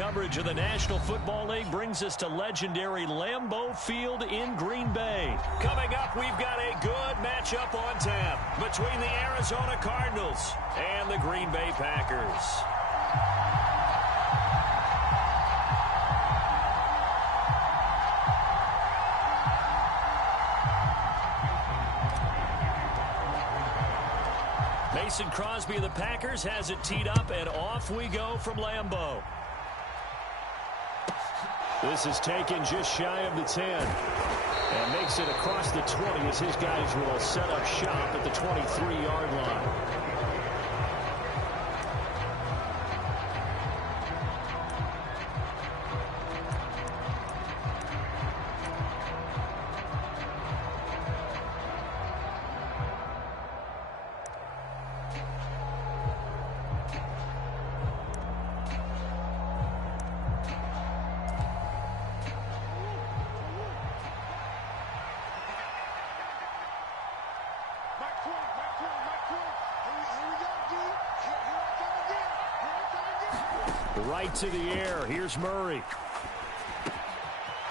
coverage of the National Football League brings us to legendary Lambeau Field in Green Bay. Coming up, we've got a good matchup on tap between the Arizona Cardinals and the Green Bay Packers. Mason Crosby of the Packers has it teed up, and off we go from Lambeau. This is taken just shy of the 10. And makes it across the 20 as his guys will set up shop at the 23-yard line. Right to the air. Here's Murray.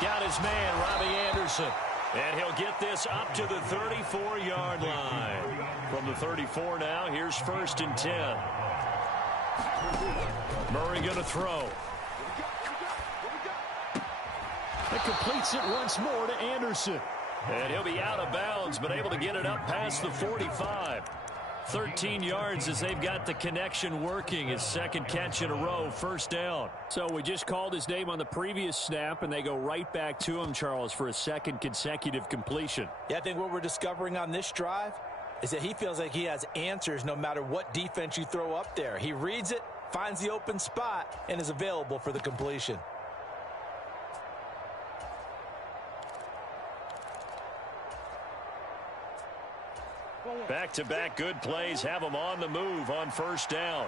Got his man, Robbie Anderson. And he'll get this up to the 34-yard line. From the 34 now, here's 1st and 10. Murray going to throw. It completes it once more to Anderson. And he'll be out of bounds, but able to get it up past the 45. 13 yards as they've got the connection working. His second catch in a row, 1st down. So we just called his name on the previous snap, and they go right back to him, Charles, for a second consecutive completion. Yeah, I think what we're discovering on this drive is that he feels like he has answers no matter what defense you throw up there. He reads it, finds the open spot, and is available for the completion. Back-to-back good plays have them on the move on 1st down.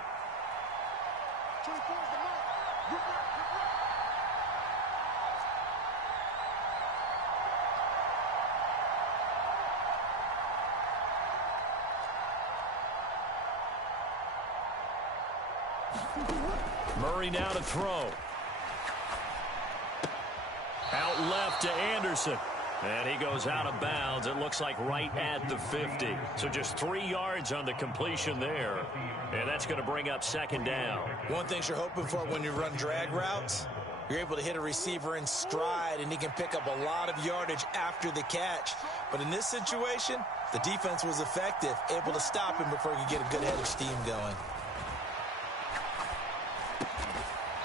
Murray now to throw. Out left to Anderson. And he goes out of bounds. It looks like right at the 50. So just 3 yards on the completion there. And that's going to bring up 2nd down. One thing you're hoping for when you run drag routes, you're able to hit a receiver in stride, and he can pick up a lot of yardage after the catch. But in this situation, the defense was effective, able to stop him before he could get a good head of steam going.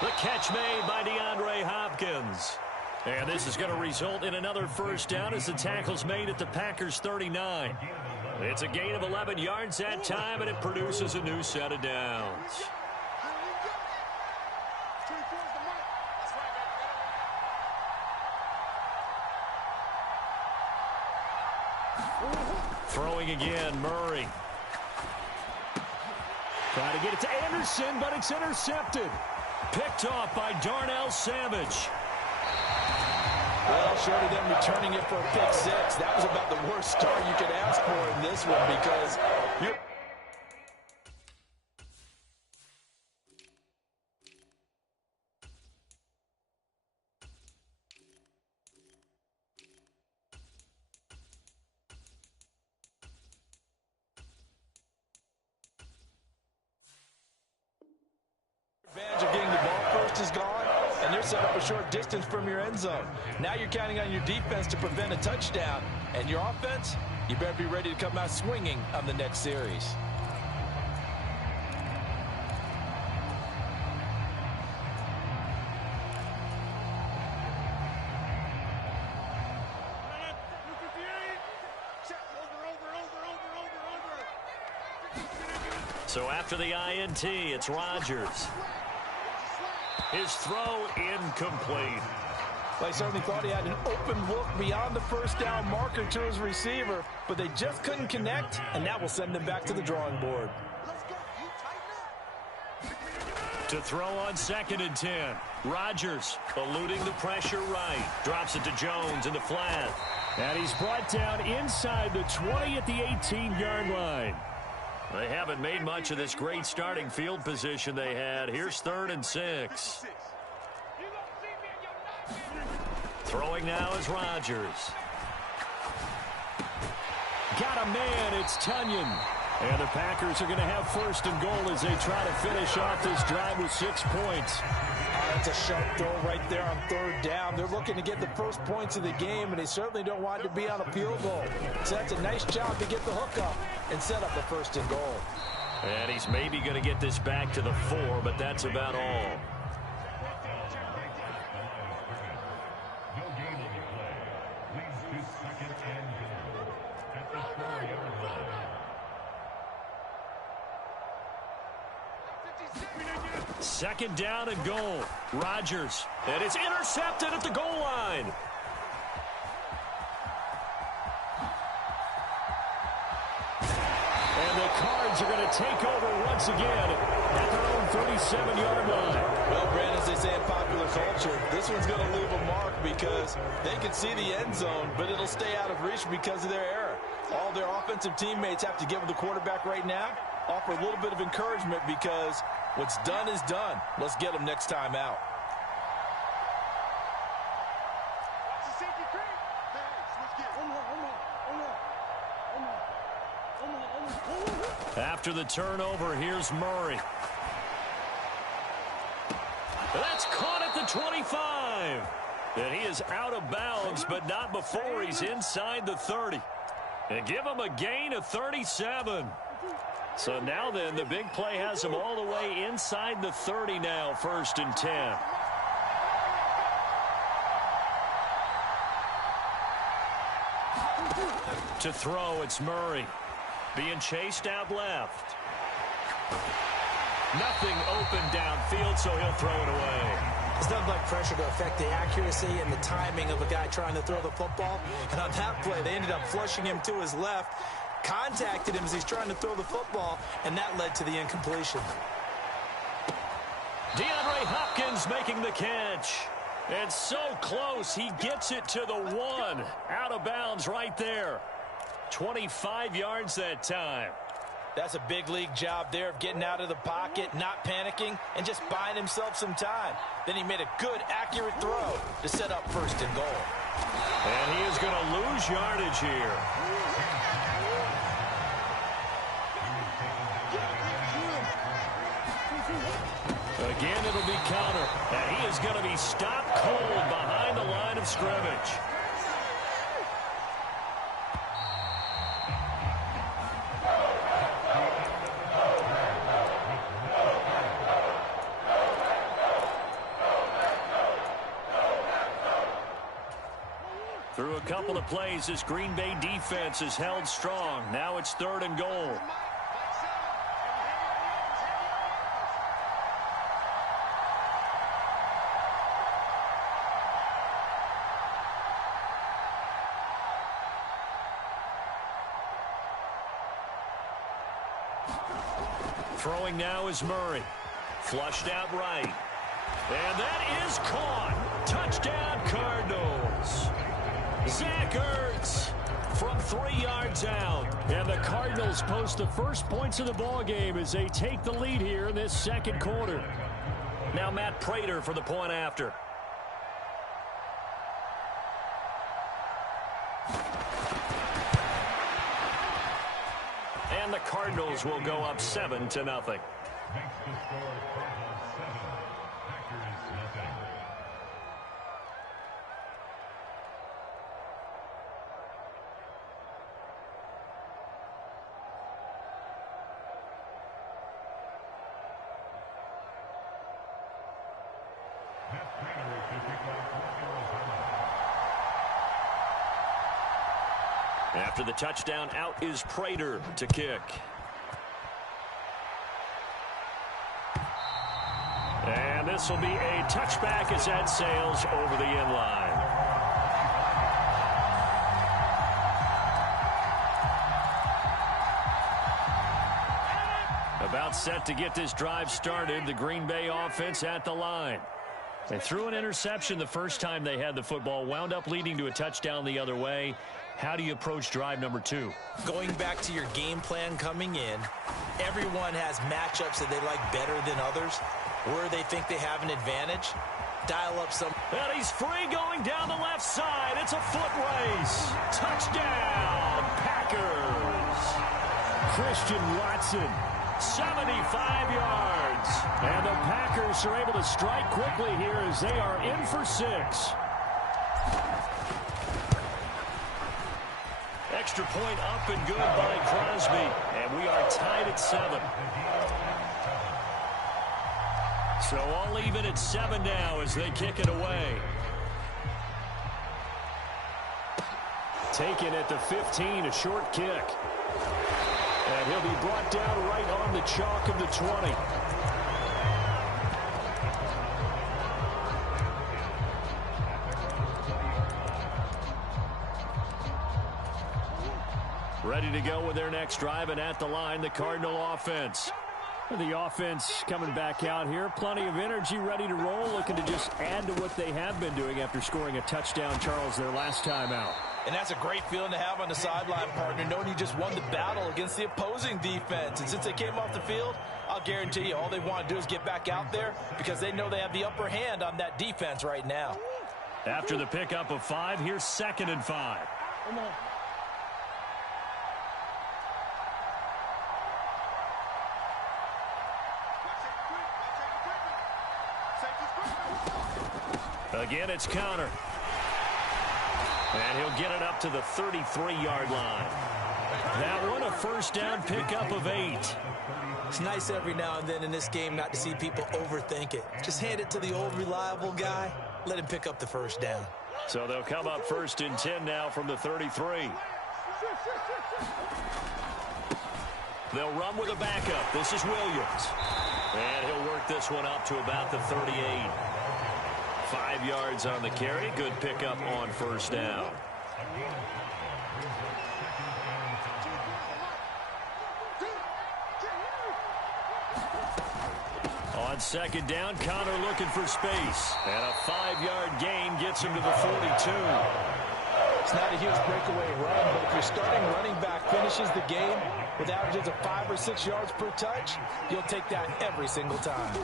The catch made by DeAndre Hopkins. And this is going to result in another 1st down as the tackle's made at the Packers' 39. It's a gain of 11 yards that time, and it produces a new set of downs. Throwing again, Murray. Trying to get it to Anderson, but it's intercepted. Picked off by Darnell Savage. Well, short of them returning it for a pick 6, that was about the worst start you could ask for in this one because you're... advantage of getting the ball first is gone, and they're set up a short distance from your end zone. Now you're counting on your defense to prevent a touchdown, and your offense, you better be ready to come out swinging on the next series. So after the INT, it's Rodgers. His throw incomplete. Well, he certainly thought he had an open look beyond the 1st down marker to his receiver, but they just couldn't connect, and that will send them back to the drawing board. To throw on 2nd and 10. Rodgers eluding the pressure right. Drops it to Jones in the flat. And he's brought down inside the 20 at the 18-yard line. They haven't made much of this great starting field position they had. Here's 3rd and 6. Throwing now is Rodgers. Got a man, it's Tunyon. And the Packers are going to have first and goal as they try to finish off this drive with 6 points. That's a sharp throw right there on third down. They're looking to get the first points of the game, and they certainly don't want to be on a field goal. So that's a nice job to get the hook up and set up the first and goal. And he's maybe going to get this back to the 4, but that's about all. Second down and goal. Rodgers. And it's intercepted at the goal line. And the Cards are going to take over once again at their own 37-yard line. Well, Brandon, as they say in popular culture, this one's going to leave a mark because they can see the end zone, but it'll stay out of reach because of their error. All their offensive teammates have to give the quarterback right now, offer a little bit of encouragement because what's done is done. Let's get them next time out. After the turnover, here's Murray. That's caught at the 25. And he is out of bounds, but not before he's inside the 30. And give him a gain of 37. So now then, the big play has him all the way inside the 30 now, 1st and 10. To throw, it's Murray. Being chased out left. Nothing open downfield, so he'll throw it away. There's nothing like pressure to affect the accuracy and the timing of a guy trying to throw the football. And on that play, they ended up flushing him to his left, contacted him as he's trying to throw the football, and that led to the incompletion. DeAndre Hopkins making the catch. And so close, he gets it to the 1. Out of bounds right there. 25 yards that time. That's a big league job there of getting out of the pocket, not panicking, and just buying himself some time. Then he made a good, accurate throw to set up 1st and goal. And he is going to lose yardage here. Again, it'll be counter. And he is going to be stopped cold behind the line of scrimmage. Through a couple of plays, this Green Bay defense is held strong. Now it's 3rd and goal. Throwing now is Murray. Flushed out right. And that is caught. Touchdown, Cardinals. Zach Ertz from 3 yards out. And the Cardinals post the first points of the ball game as they take the lead here in this 2nd quarter. Now Matt Prater for the point after. And the Cardinals will go up 7-0. After the touchdown, out is Prater to kick. And this will be a touchback as that sails over the end line. About set to get this drive started, the Green Bay offense at the line. They threw an interception the first time they had the football, wound up leading to a touchdown the other way. How do you approach drive number 2? Going back to your game plan coming in, everyone has matchups that they like better than others, where they think they have an advantage. dial up some. And he's free going down the left side. It's a foot race. Touchdown, Packers. Christian Watson, 75 yards. And the Packers are able to strike quickly here as they are in for 6. Extra point up and good by Crosby. And we are tied at 7. So all even at 7 now as they kick it away. Taken at the 15, a short kick. And he'll be brought down right on the chalk of the 20. Ready to go with their next drive, and at the line, the Cardinal offense. The offense coming back out here. Plenty of energy, ready to roll, looking to just add to what they have been doing after scoring a touchdown, Charles, their last time out. And that's a great feeling to have on the sideline, partner, knowing you just won the battle against the opposing defense. And since they came off the field, I'll guarantee you all they want to do is get back out there because they know they have the upper hand on that defense right now. After the pickup of 5, here's 2nd and 5. Come on. Again, it's Conner. And he'll get it up to the 33-yard line. That one, a first down pickup of 8. It's nice every now and then in this game not to see people overthink it. Just hand it to the old reliable guy. Let him pick up the first down. So they'll come up 1st and 10 now from the 33. They'll run with a backup. This is Williams. And he'll work this one up to about the 38. 5 yards on the carry. Good pickup on first down. On 2nd down, Conner looking for space. And a 5-yard gain gets him to the 42. It's not a huge breakaway run, but if your starting running back finishes the game with averages of 5 or 6 yards per touch, you'll take that every single time.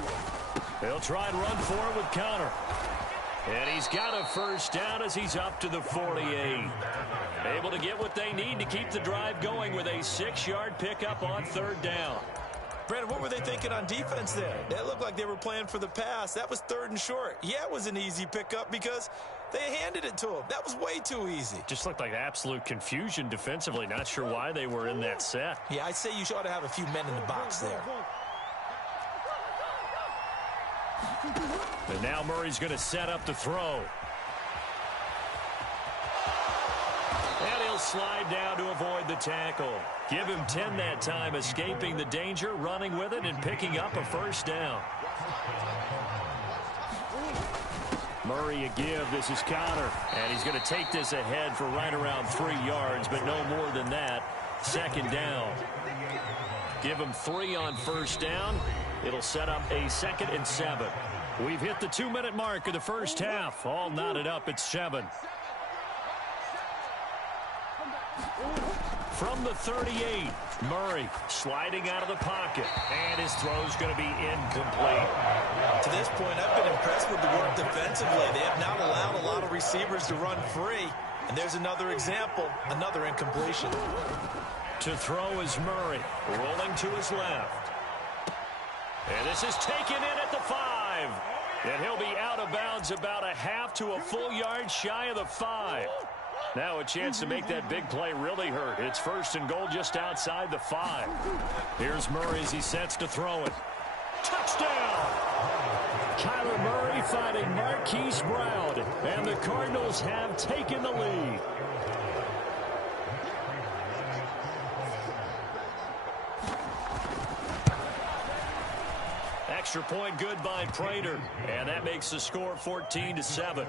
They'll try and run for it with Conner. And he's got a first down as he's up to the 48. Able to get what they need to keep the drive going with a 6-yard pickup on 3rd down. Brandon, what were they thinking on defense there? That looked like they were playing for the pass. That was 3rd and short. Yeah, it was an easy pickup because they handed it to him. That was way too easy. Just looked like absolute confusion defensively. Not sure why they were in that set. Yeah, I'd say you ought to have a few men in the box there. And now Murray's going to set up the throw. And he'll slide down to avoid the tackle. Give him 10 that time, escaping the danger, running with it, and picking up a first down. Murray a give. This is Conner. And he's going to take this ahead for right around 3 yards, but no more than that. 2nd down. Give him 3 on first down. It'll set up a 2nd and 7. We've hit the 2-minute mark of the first half. All knotted up at 7. From the 38, Murray sliding out of the pocket. And his throw's going to be incomplete. To this point, I've been impressed with the work defensively. They have not allowed a lot of receivers to run free. And there's another example, another incompletion. To throw is Murray, rolling to his left. And this is taken in at the 5. And he'll be out of bounds about a half to a full yard shy of the 5. Now a chance to make that big play really hurt. It's 1st and goal just outside the 5. Here's Murray as he sets to throw it. Touchdown! Kyler Murray fighting Marquise Brown. And the Cardinals have taken the lead. Extra point good by Prater. And that makes the score 14-7.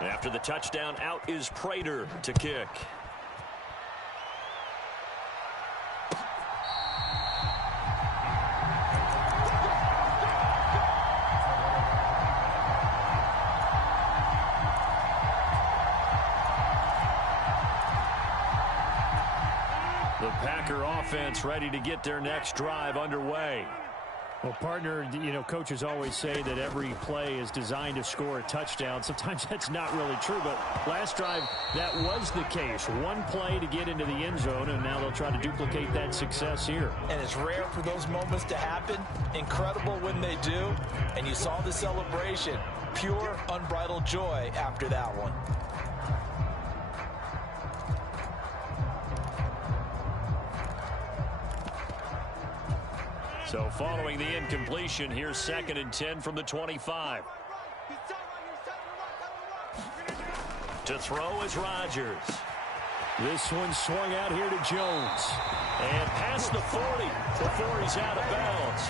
After the touchdown, out is Prater to kick. The Packer offense ready to get their next drive underway. Well, partner, coaches always say that every play is designed to score a touchdown. Sometimes that's not really true, but last drive, that was the case. One play to get into the end zone, and now they'll try to duplicate that success here. And it's rare for those moments to happen. Incredible when they do. And you saw the celebration. Pure, unbridled joy after that one. So following the incompletion, here's 2nd and 10 from the 25. To throw is Rodgers. This one swung out here to Jones. And past the 40 before he's out of bounds.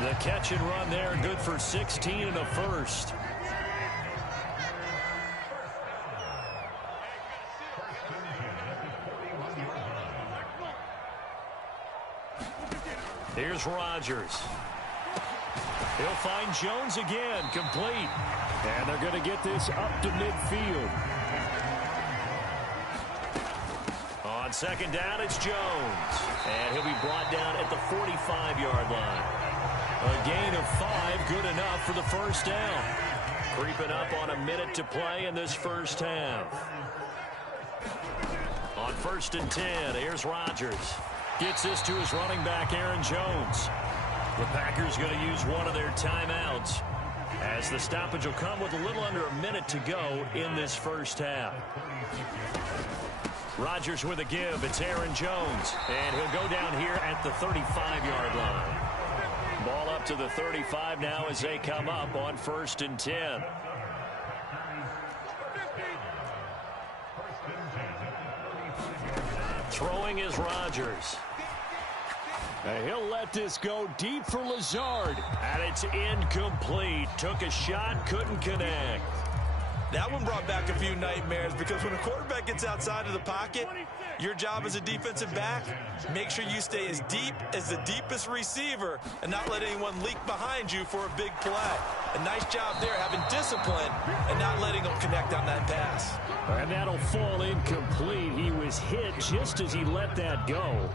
The catch and run there, good for 16 and a first. Here's Rodgers. He'll find Jones again, complete. And they're going to get this up to midfield. On 2nd down, it's Jones. And he'll be brought down at the 45-yard line. A gain of 5, good enough for the first down. Creeping up on a minute to play in this first half. On 1st and 10, here's Rodgers. Gets this to his running back, Aaron Jones. The Packers going to use one of their timeouts, as the stoppage will come with a little under a minute to go in this first half. Rodgers with a give. It's Aaron Jones. And he'll go down here at the 35-yard line. Ball up to the 35 now as they come up on 1st and 10. Throwing is Rodgers. He'll let this go deep for Lazard. And it's incomplete. Took a shot, couldn't connect. That one brought back a few nightmares, because when a quarterback gets outside of the pocket, your job as a defensive back, make sure you stay as deep as the deepest receiver and not let anyone leak behind you for a big play. A nice job there, having discipline and not letting them connect on that pass. And that'll fall incomplete. He was hit just as he let that go.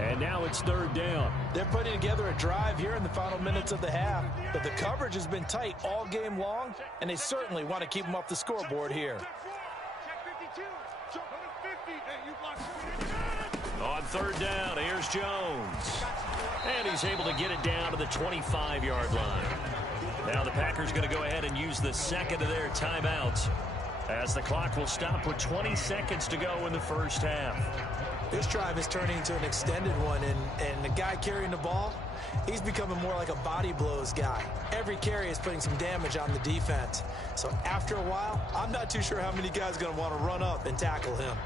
And now it's 3rd down. They're putting together a drive here in the final minutes of the half, but the coverage has been tight all game long, and they certainly want to keep them off the scoreboard here. On 3rd down, here's Jones. And he's able to get it down to the 25-yard line. Now the Packers going to go ahead and use the 2nd of their timeouts, as the clock will stop with 20 seconds to go in the first half. This drive is turning into an extended one, and the guy carrying the ball, he's becoming more like a body blows guy. Every carry is putting some damage on the defense. So after a while, I'm not too sure how many guys are going to want to run up and tackle him.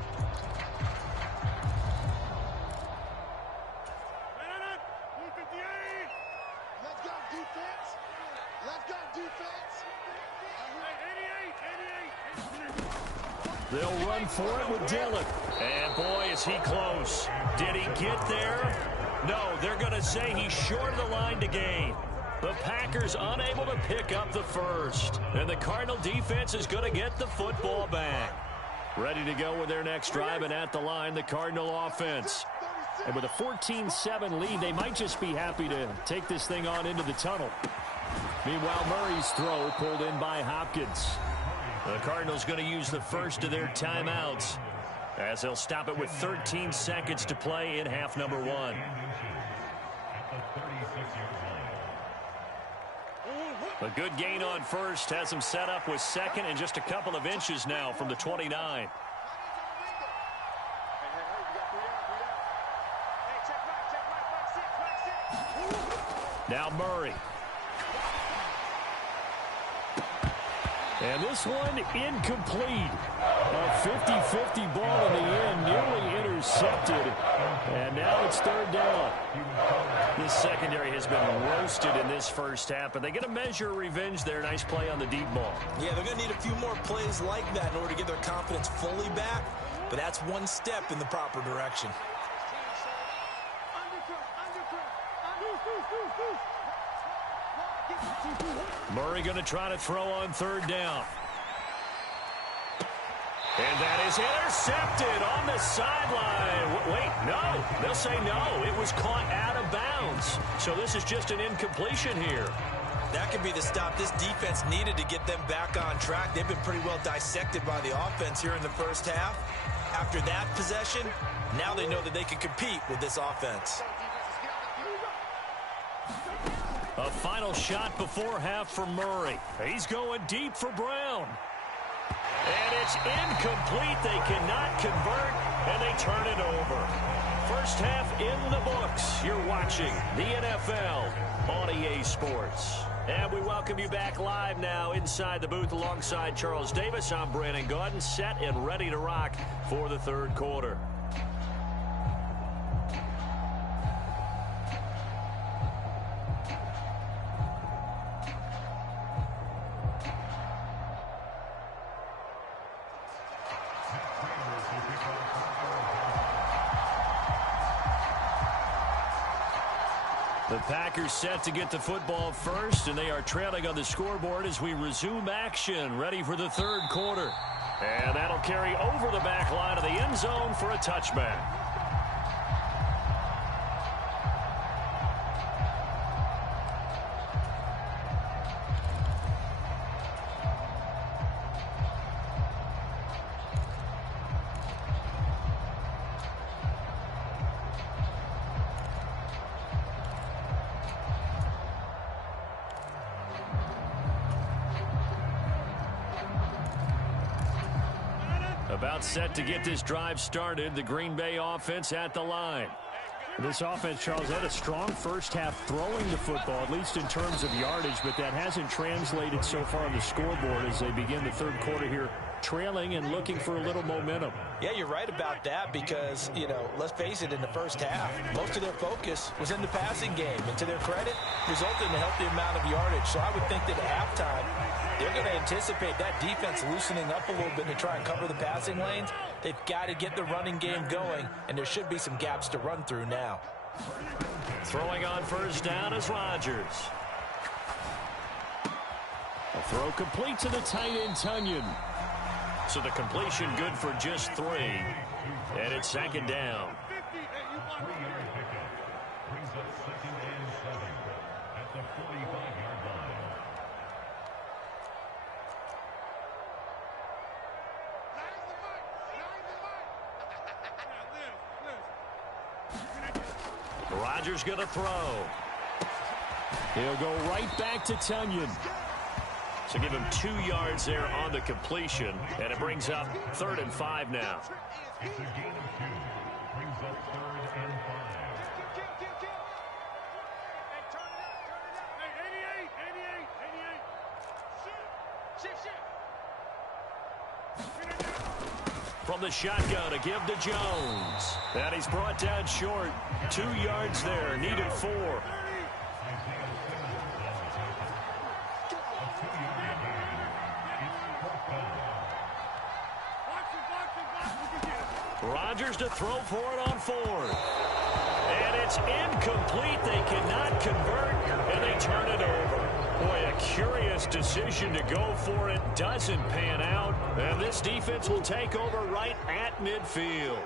They'll run for it with Dillon. And boy, is he close. Did he get there? No, they're going to say he's short of the line to gain. The Packers unable to pick up the first. And the Cardinal defense is going to get the football back. Ready to go with their next drive, and at the line, the Cardinal offense. And with a 14-7 lead, they might just be happy to take this thing on into the tunnel. Meanwhile, Murray's throw pulled in by Hopkins. The Cardinals going to use the first of their timeouts, as they'll stop it with 13 seconds to play in half number 1. A good gain on first has them set up with 2nd and just a couple of inches now from the 29. Now Murray. And this one incomplete. A 50-50 ball in the end, nearly intercepted. And now it's 3rd down. This secondary has been roasted in this first half, but they get a measure of revenge there. Nice play on the deep ball. Yeah, they're going to need a few more plays like that in order to get their confidence fully back, but that's one step in the proper direction. Murray going to try to throw on 3rd down. And that is intercepted on the sideline. Wait, no. They'll say no. It was caught out of bounds. So this is just an incompletion here. That could be the stop this defense needed to get them back on track. They've been pretty well dissected by the offense here in the first half. After that possession, now they know that they can compete with this offense. A final shot before half for Murray. He's going deep for Brown. And it's incomplete. They cannot convert, and they turn it over. First half in the books. You're watching the NFL on EA Sports. And we welcome you back live now inside the booth alongside Charles Davis. I'm Brandon Gaudin, set and ready to rock for the third quarter. The Packers set to get the football first, and they are trailing on the scoreboard as we resume action, ready for the third quarter. And that'll carry over the back line of the end zone for a touchback. About set to get this drive started. The Green Bay offense at the line. This offense, Charles, had a strong first half throwing the football, at least in terms of yardage, but that hasn't translated so far on the scoreboard as they begin the third quarter here, trailing and looking for a little momentum. Yeah, you're right about that because, let's face it, in the first half, most of their focus was in the passing game. And to their credit, resulted in a healthy amount of yardage. So I would think that at halftime, they're going to anticipate that defense loosening up a little bit to try and cover the passing lanes. They've got to get the running game going, and there should be some gaps to run through now. Throwing on first down is Rodgers. A throw complete to the tight end, Tonyan. So the completion good for just 3. And it's second down. Rodgers going to throw. He'll go right back to Tonyan. So give him 2 yards there on the completion, and it brings up 3rd and 5 now. It's a gain of 2. Brings up 3rd and 5. From the shotgun, a give to Jones. And he's brought down short. 2 yards there, needed 4. Rodgers to throw for it on 4th. And it's incomplete. They cannot convert, and they turn it over. Boy, a curious decision to go for it. Doesn't pan out. And this defense will take over right at midfield.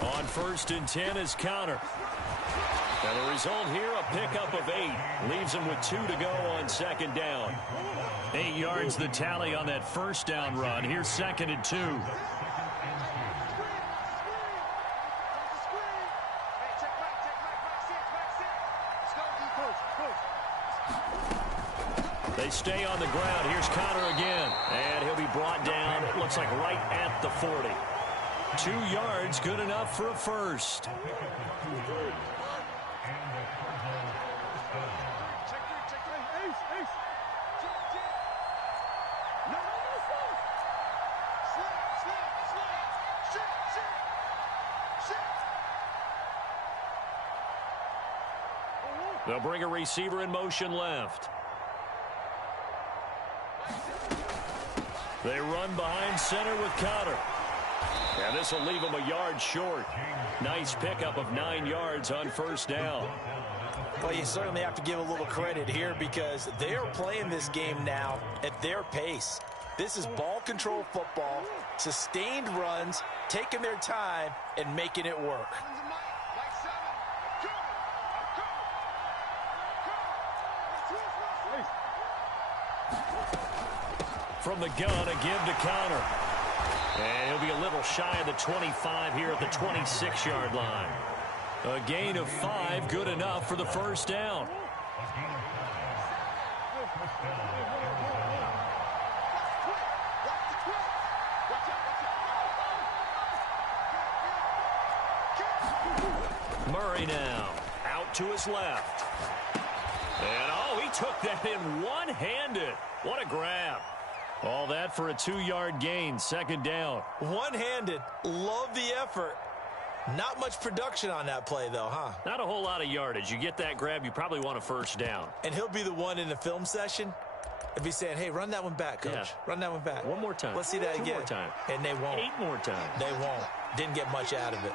On 1st and 10 is Conner. And the result here, a pickup of 8. Leaves him with 2 to go on 2nd down. 8 yards the tally on that first down run. Here's 2nd and 2. They stay on the ground. Here's Conner again. And he'll be brought down, it looks like right at the 40. 2 yards, good enough for a first. They'll bring a receiver in motion left. They run behind center with Conner. And this will leave them a yard short. Nice pickup of 9 yards on first down. Well, you certainly have to give a little credit here because they are playing this game now at their pace. This is ball control football, sustained runs, taking their time, and making it work. From the gun, a give to Conner. And he'll be a little shy of the 25 here at the 26-yard line. A gain of 5, good enough for the first down. Murray now, out to his left. And, oh, he took that in one-handed. What a grab. All that for a 2-yard gain, second down. One-handed, love the effort. Not much production on that play, though, huh? Not a whole lot of yardage. You get that grab, you probably want a first down. And he'll be the one in the film session. He'll be saying, hey, run that one back, Coach. Yeah. Run that one back. One more time. Let's see that 2 again. more time. And they won't. 8 more times. They won't. Didn't get much out of it.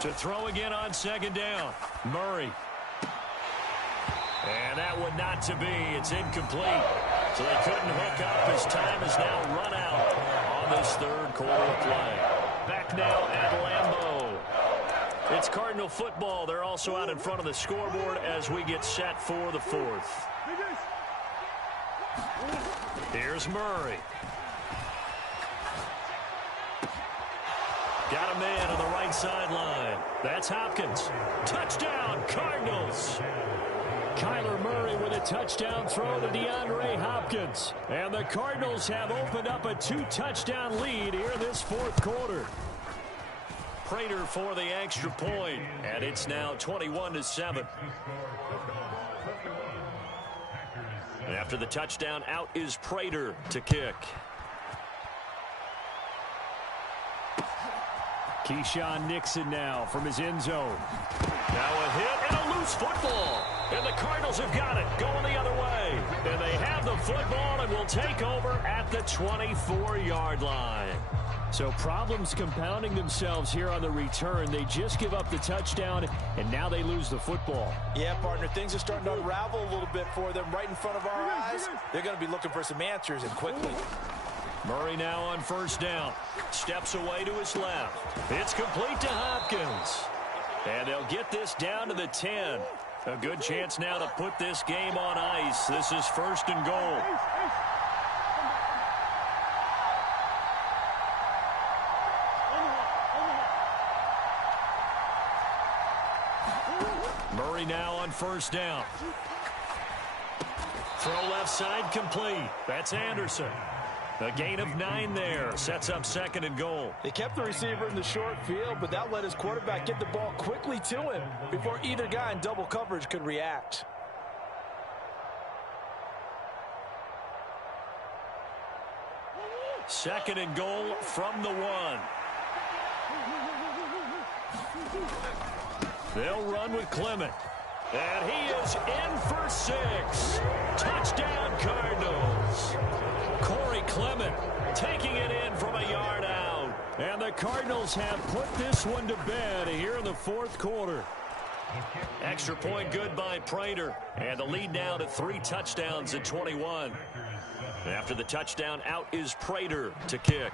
To throw again on second down. Murray. And that one not to be. It's incomplete. So they couldn't hook up. His time is now run out on this third quarter play. Back now at Lambeau. It's Cardinal football. They're also out in front of the scoreboard as we get set for the fourth. Here's Murray. Got a man on the right sideline. That's Hopkins. Touchdown, Cardinals. Kyler Murray with a touchdown throw to DeAndre Hopkins. And the Cardinals have opened up a 2-touchdown lead here in this fourth quarter. Prater for the extra point, and it's now 21-7. After the touchdown, out is Prater to kick. Keyshawn Nixon now from his end zone. Now a hit and a loose football. And the Cardinals have got it, going the other way. And they have the football and will take over at the 24-yard line. So problems compounding themselves here on the return. They just give up the touchdown, and now they lose the football. Yeah, partner, things are starting to unravel a little bit for them right in front of our eyes. They're going to be looking for some answers, and quickly. Murray now on first down. Steps away to his left. It's complete to Hopkins. And they'll get this down to the 10. A good chance now to put this game on ice. This is first and goal. Murray now on first down. Throw left side complete. That's Anderson. A gain of 9 there. Sets up second and goal. They kept the receiver in the short field, but that let his quarterback get the ball quickly to him before either guy in double coverage could react. Second and goal from the 1. They'll run with Clement. And he is in for 6. Touchdown, Cardinals. Corey Clement taking it in from a yard out. And the Cardinals have put this one to bed here in the fourth quarter. Extra point good by Prater. And the lead now to 3 touchdowns at 21. After the touchdown, out is Prater to kick.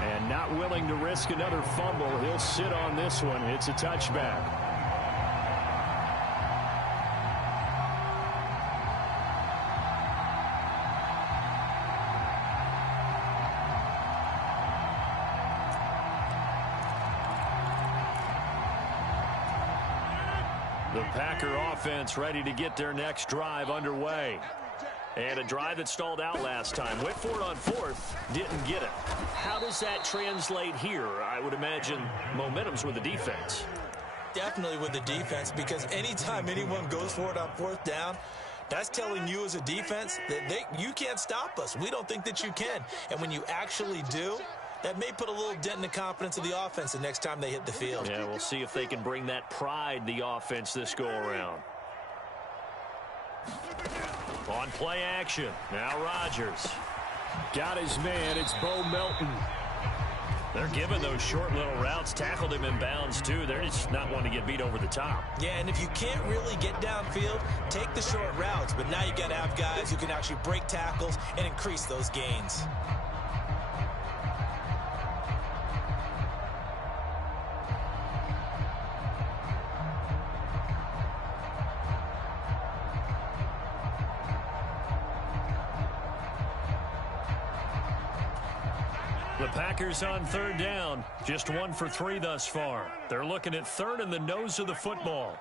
And not willing to risk another fumble. He'll sit on this one. It's a touchback. The Packer offense ready to get their next drive underway. And a drive that stalled out last time. Went for it on fourth, didn't get it. How does that translate here? I would imagine momentum's with the defense. Definitely with the defense, because anytime anyone goes for it on fourth down, that's telling you as a defense that you can't stop us. We don't think that you can. And when you actually do, That may put a little dent in the confidence of the offense the next time they hit the field. Yeah, we'll see if they can bring that pride, the offense, this go-around. On play action, now Rodgers. Got his man, it's Bo Melton. They're giving those short little routes, tackled him in bounds, too. They're just not wanting to get beat over the top. Yeah, and if you can't really get downfield, take the short routes. But now you got to have guys who can actually break tackles and increase those gains. The Packers on third down. Just 1 for 3 thus far. They're looking at third in the nose of the football.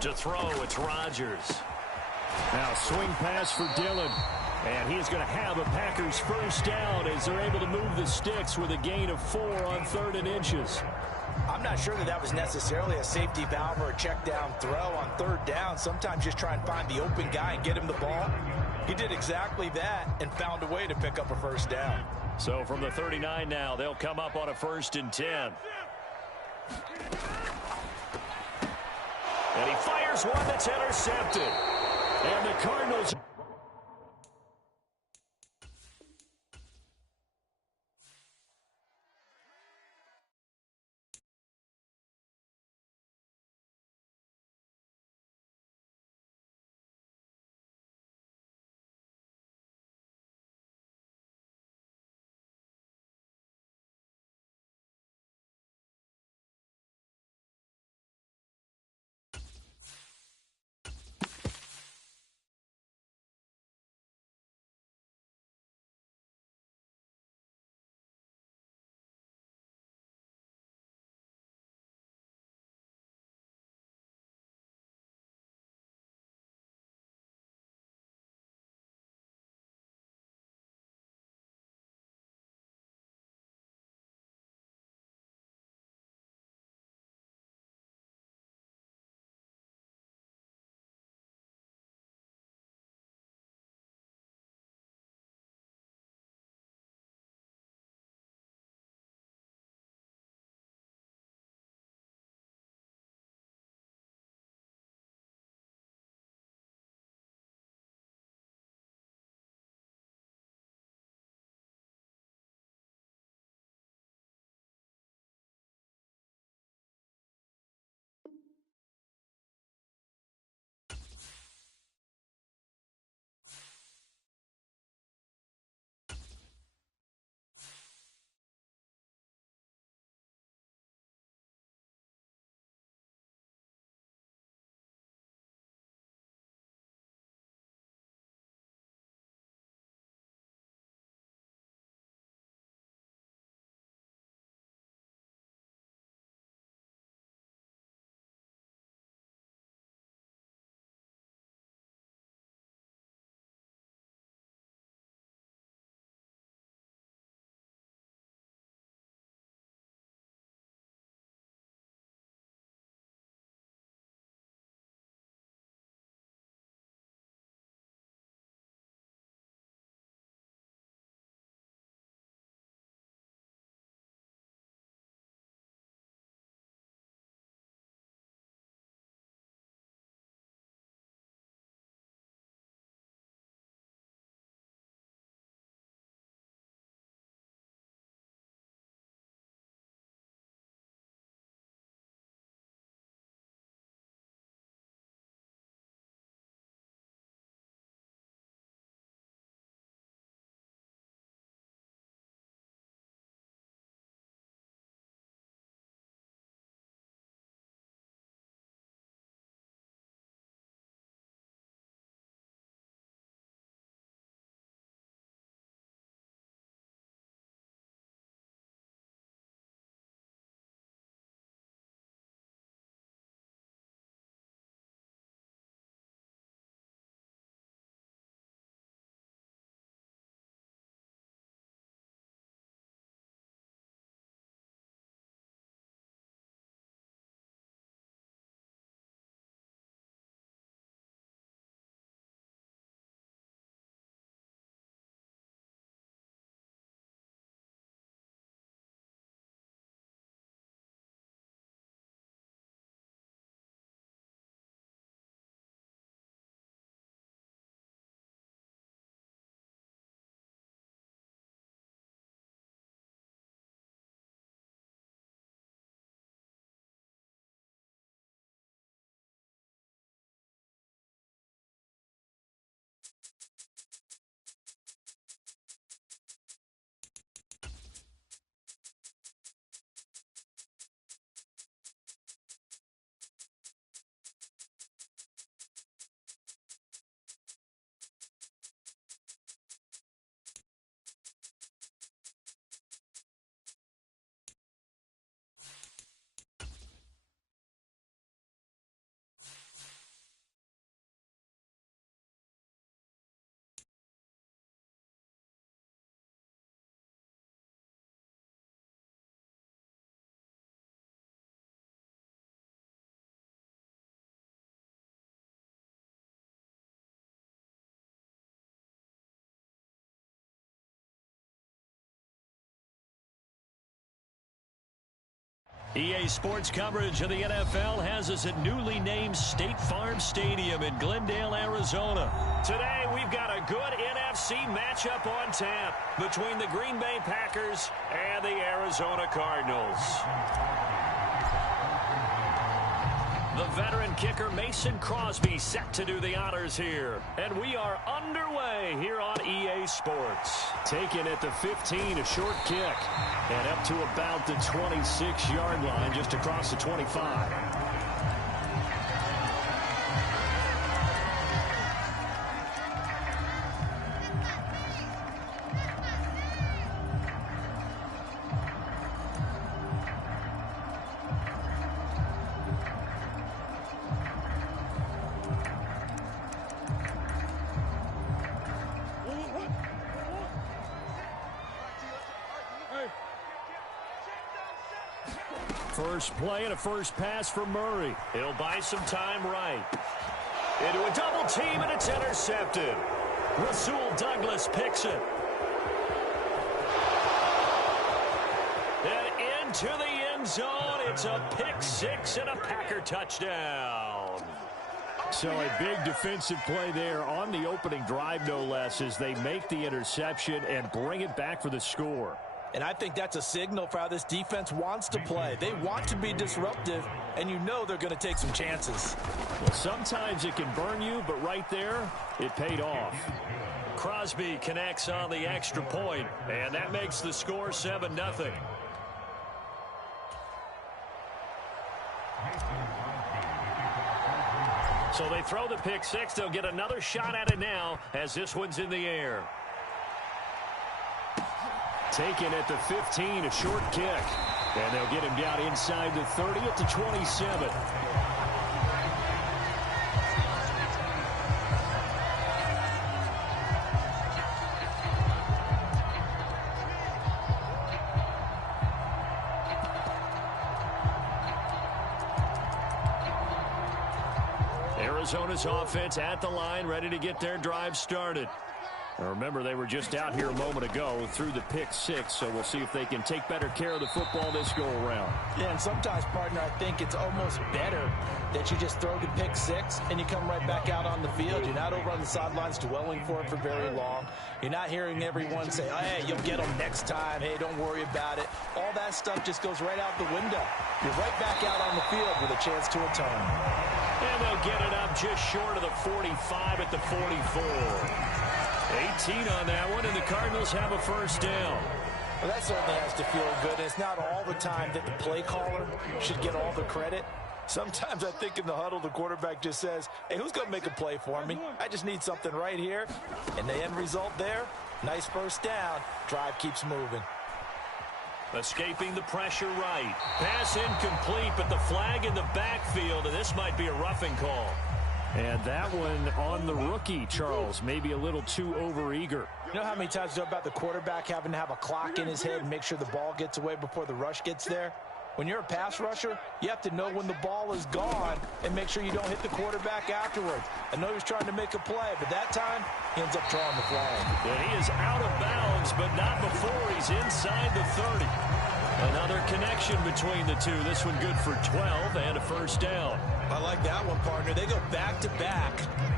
To throw, it's Rodgers. Now swing pass for Dillon. And he's going to have a Packers first down as they're able to move the sticks with a gain of 4 on 3rd and inches. I'm not sure that was necessarily a safety valve or a check down throw on 3rd down. Sometimes just try and find the open guy and get him the ball. He did exactly that and found a way to pick up a first down. So from the 39 now, they'll come up on a 1st and 10. And he fires one that's intercepted. And the Cardinals EA Sports coverage of the NFL has us at newly named State Farm Stadium in Glendale, Arizona. Today, we've got a good NFC matchup on tap between the Green Bay Packers and the Arizona Cardinals. The veteran kicker Mason Crosby set to do the honors here. And we are underway here on EA Sports. Taken at the 15, a short kick. And up to about the 26-yard line, just across the 25. First play and a first pass for Murray. He'll buy some time right. Into a double team, and it's intercepted. Rasul Douglas picks it. And into the end zone. It's a pick six and a Packer touchdown. So a big defensive play there on the opening drive, no less, as they make the interception and bring it back for the score. And I think that's a signal for how this defense wants to play. They want to be disruptive, and you know they're going to take some chances. Well, sometimes it can burn you, but right there, it paid off. Crosby connects on the extra point, and that makes the score 7-0. So they throw the pick six. They'll get another shot at it now as this one's in the air. Taken at the 15, a short kick. And they'll get him down inside the 30 at the 27. Arizona's offense at the line, ready to get their drive started. Now remember, they were just out here a moment ago through the pick six, so we'll see if they can take better care of the football this go-around. Yeah, and sometimes, partner, I think it's almost better that you just throw the pick six and you come right back out on the field. You're not over on the sidelines dwelling for it for very long. You're not hearing everyone say, oh, hey, you'll get them next time. Hey, don't worry about it. All that stuff just goes right out the window. You're right back out on the field with a chance to atone. And they'll get it up just short of the 45 at the 44. 18 on that one, and the Cardinals have a first down. Well, that certainly has to feel good. It's not all the time that the play caller should get all the credit. Sometimes I think in the huddle, the quarterback just says, hey, who's going to make a play for me? I just need something right here. And the end result there, nice first down. Drive keeps moving. Escaping the pressure right. Pass incomplete, but the flag in the backfield, and this might be a roughing call. And that one on the rookie, Charles, maybe a little too overeager. You know how many times you know about the quarterback having to have a clock in his head and make sure the ball gets away before the rush gets there? When you're a pass rusher, you have to know when the ball is gone and make sure you don't hit the quarterback afterwards. I know he's trying to make a play, but that time he ends up drawing the flag. And he is out of bounds, but not before he's inside the 30. Another connection between the two. This one good for 12 and a first down. I like that one, partner. They go back-to-back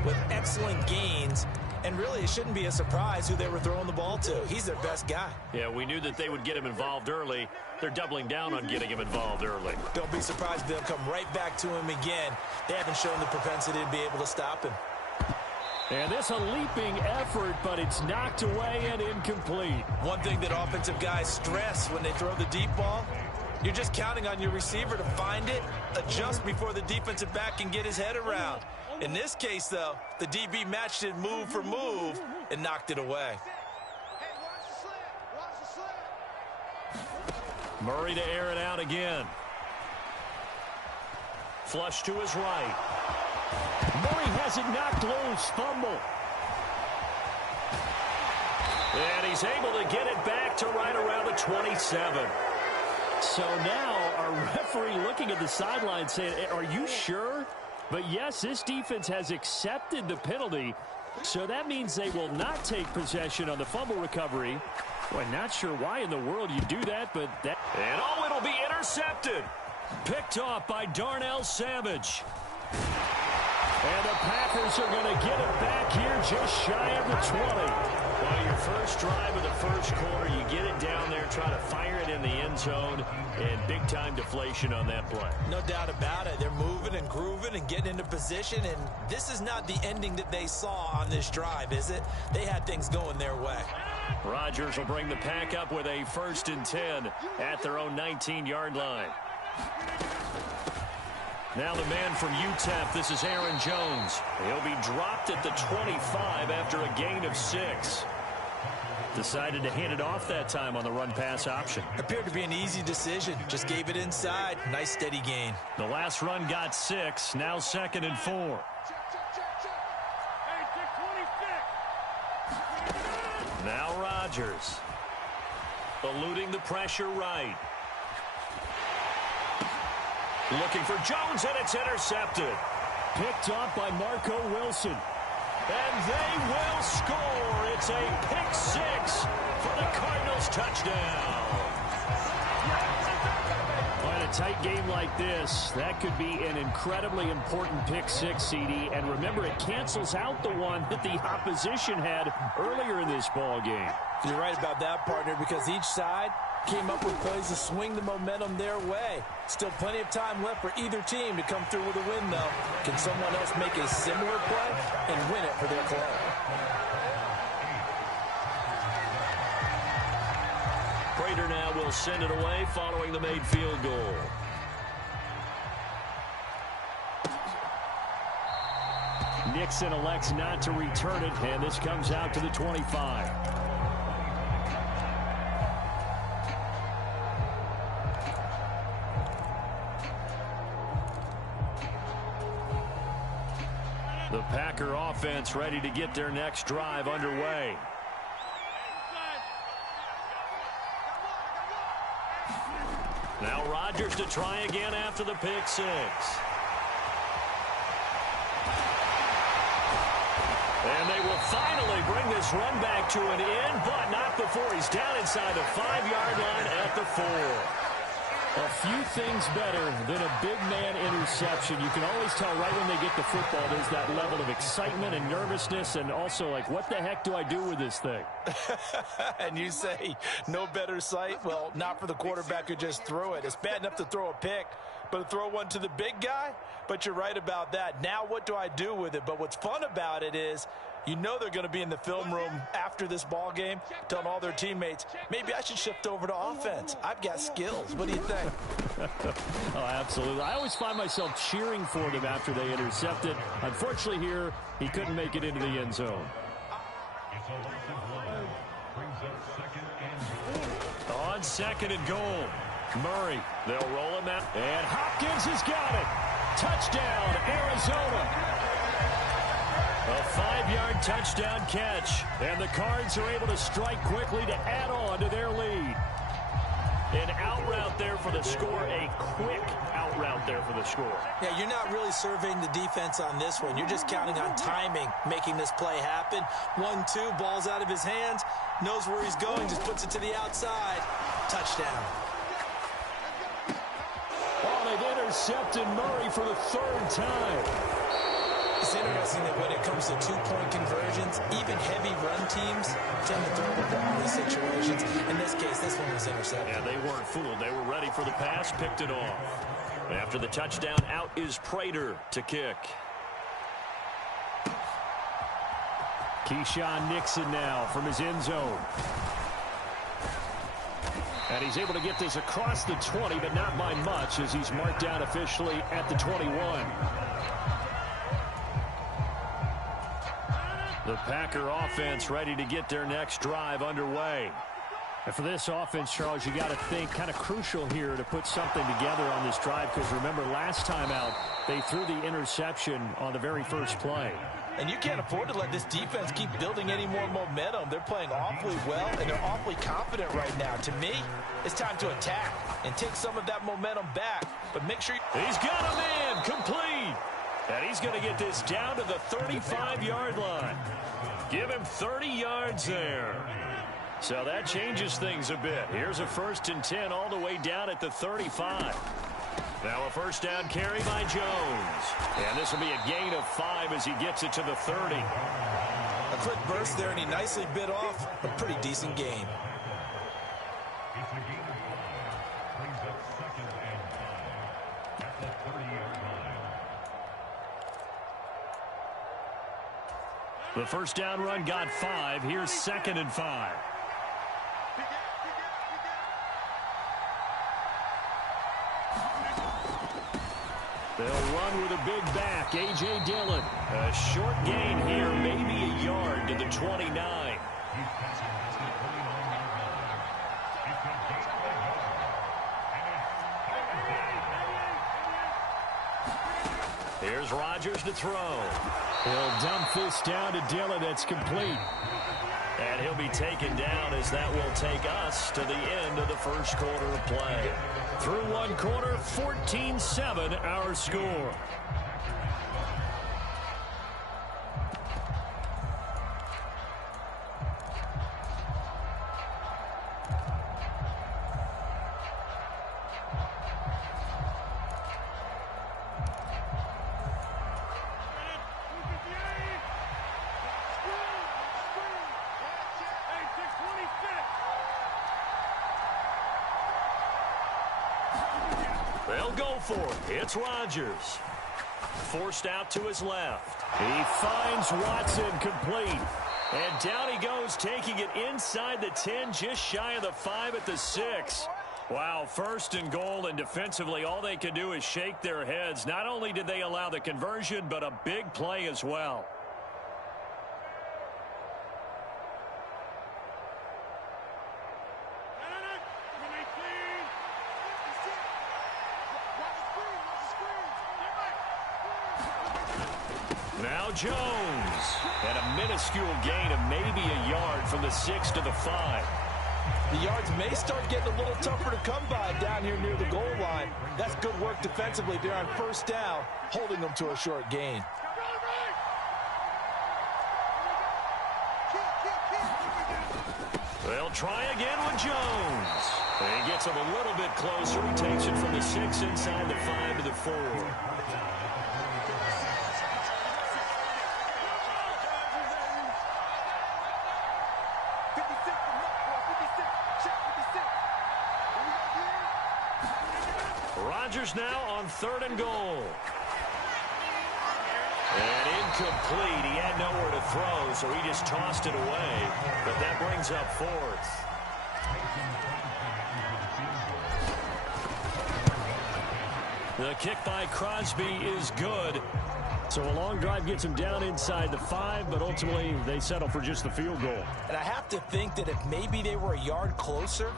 with excellent gains. And really, it shouldn't be a surprise who they were throwing the ball to. He's their best guy. Yeah, we knew that they would get him involved early. They're doubling down on getting him involved early. Don't be surprised if they'll come right back to him again. They haven't shown the propensity to be able to stop him. And this a leaping effort, but it's knocked away and incomplete. One thing that offensive guys stress when they throw the deep ball, you're just counting on your receiver to find it, adjust before the defensive back can get his head around. In this case, though, the DB matched it move for move and knocked it away. Murray to air it out again. Flush to his right. Murray has it knocked loose. Fumble. And he's able to get it back to right around the 27. So now our referee looking at the sideline saying, are you sure? But yes, this defense has accepted the penalty. So that means they will not take possession on the fumble recovery. Well, not sure why in the world you do that, but that... And oh, it'll be intercepted. Picked off by Darnell Savage. And the Packers are going to get it back here just shy of the 20. Well, your first drive of the first quarter, you get it down there, try to fire it in the end zone, and big-time deflation on that play. No doubt about it. They're moving and grooving and getting into position, and this is not the ending that they saw on this drive, is it? They had things going their way. Rodgers will bring the Pack up with a 1st and 10 at their own 19-yard line. Now the man from UTEP, this is Aaron Jones. He'll be dropped at the 25 after a gain of 6. Decided to hand it off that time on the run-pass option. Appeared to be an easy decision. Just gave it inside. Nice steady gain. The last run got 6. Now 2nd and 4. Now Rodgers. Eluding the pressure right. Looking for Jones, and it's intercepted. Picked off by Marco Wilson. And they will score. It's a pick 6 for the Cardinals touchdown. In a tight game like this, that could be an incredibly important pick 6, CD. And remember, it cancels out the one that the opposition had earlier in this ball game. You're right about that, partner, because each side came up with plays to swing the momentum their way. Still plenty of time left for either team to come through with a win, though. Can someone else make a similar play and win it for their club? Prater now will send it away following the made field goal. Nixon elects not to return it, and this comes out to the 25. The Packer offense ready to get their next drive underway. Now Rodgers to try again after the pick 6. And they will finally bring this run back to an end, but not before he's down inside the 5-yard line at the 4. A few things better than a big man interception. You can always tell right when they get the football, there's that level of excitement and nervousness, and also like, what the heck do I do with this thing? And you say no better sight? Well, not for the quarterback who just threw it. It's bad enough to throw a pick, but to throw one to the big guy? But you're right about that. Now what do I do with it? But what's fun about it is, you know they're going to be in the film room after this ball game telling all their teammates, maybe I should shift over to offense. I've got skills. What do you think? Oh, absolutely. I always find myself cheering for them after they intercept it. Unfortunately here, he couldn't make it into the end zone. On 2nd and goal, Murray. They'll roll him out. And Hopkins has got it. Touchdown, Arizona. A 5-yard touchdown catch. And the Cards are able to strike quickly to add on to their lead. An out route there for the score. A quick out route there for the score. Yeah, you're not really surveying the defense on this one. You're just counting on timing, making this play happen. 1-2, ball's out of his hands. Knows where he's going, just puts it to the outside. Touchdown. Oh, they've intercepted Murray for the 3rd time. It's interesting that when it comes to 2-point conversions, even heavy run teams tend to throw the ball in these situations. In this case, this one was intercepted. Yeah, they weren't fooled. They were ready for the pass, picked it off. After the touchdown, out is Prater to kick. Keyshawn Nixon now from his end zone. And he's able to get this across the 20, but not by much, as he's marked down officially at the 21. The Packer offense ready to get their next drive underway. And for this offense, Charles, you got to think kind of crucial here to put something together on this drive, because remember, last time out, they threw the interception on the very first play. And you can't afford to let this defense keep building any more momentum. They're playing awfully well, and they're awfully confident right now. To me, it's time to attack and take some of that momentum back. But make sure he's got a man complete. And he's going to get this down to the 35-yard line. Give him 30 yards there. So that changes things a bit. Here's a 1st and 10 all the way down at the 35. Now a first down carry by Jones. And this will be a gain of 5 as he gets it to the 30. A quick burst there, and he nicely bit off a pretty decent gain. It's a gain of 5. Brings up 2nd and 5 at the 30-yard line. The first down run got 5. Here's 2nd and 5. They'll run with a big back, A.J. Dillon. A short gain here, maybe a yard to the 29. He's passing past the 29-yard line. It's a gain of a yard. And it's Here's Rodgers to throw. He'll dump this down to Dillon. That's complete. And he'll be taken down as that will take us to the end of the first quarter of play. Through one quarter, 14-7 our score. They'll go for it. It's Rodgers. Forced out to his left. He finds Watson complete. And down he goes, taking it inside the 10, just shy of the 5 at the 6. Wow, 1st and goal, and defensively all they can do is shake their heads. Not only did they allow the conversion, but a big play as well. Now Jones. And a minuscule gain of maybe a yard from the 6 to the 5. The yards may start getting a little tougher to come by down here near the goal line. That's good work defensively there on first down, holding them to a short gain. They'll try again with Jones. He gets him a little bit closer. He takes it from the 6 inside the 5 to the 4. Rodgers now on 3rd and goal. And incomplete. He had nowhere to throw, so he just tossed it away. But that brings up 4th. The kick by Crosby is good. So a long drive gets him down inside the 5, but ultimately they settle for just the field goal. And I have to think that if maybe they were a yard closer,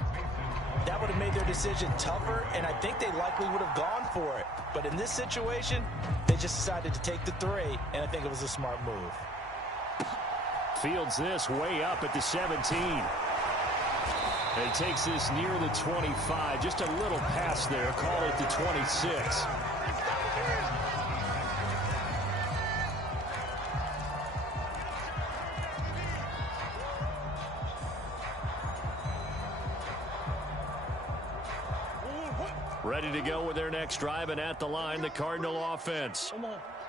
that would have made their decision tougher, and I think they likely would have gone for it. But in this situation, they just decided to take the 3, and I think it was a smart move. Fields this way up at the 17. And he takes this near the 25. Just a little pass there. Call it the 26. Ready to go with their next drive, and at the line, the Cardinal offense.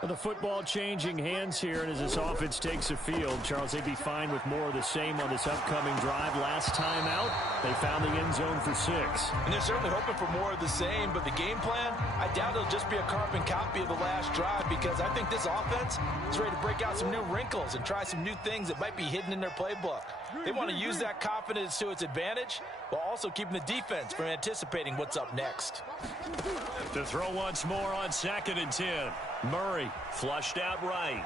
The football changing hands here, and as this offense takes the field, Charles, they'd be fine with more of the same on this upcoming drive. Last time out, they found the end zone for 6. And they're certainly hoping for more of the same, but the game plan, I doubt it'll just be a carbon copy of the last drive, because I think this offense is ready to break out some new wrinkles and try some new things that might be hidden in their playbook. They want to use that confidence to its advantage, while also keeping the defense from anticipating what's up next. To throw once more on 2nd and 10. Murray flushed out right.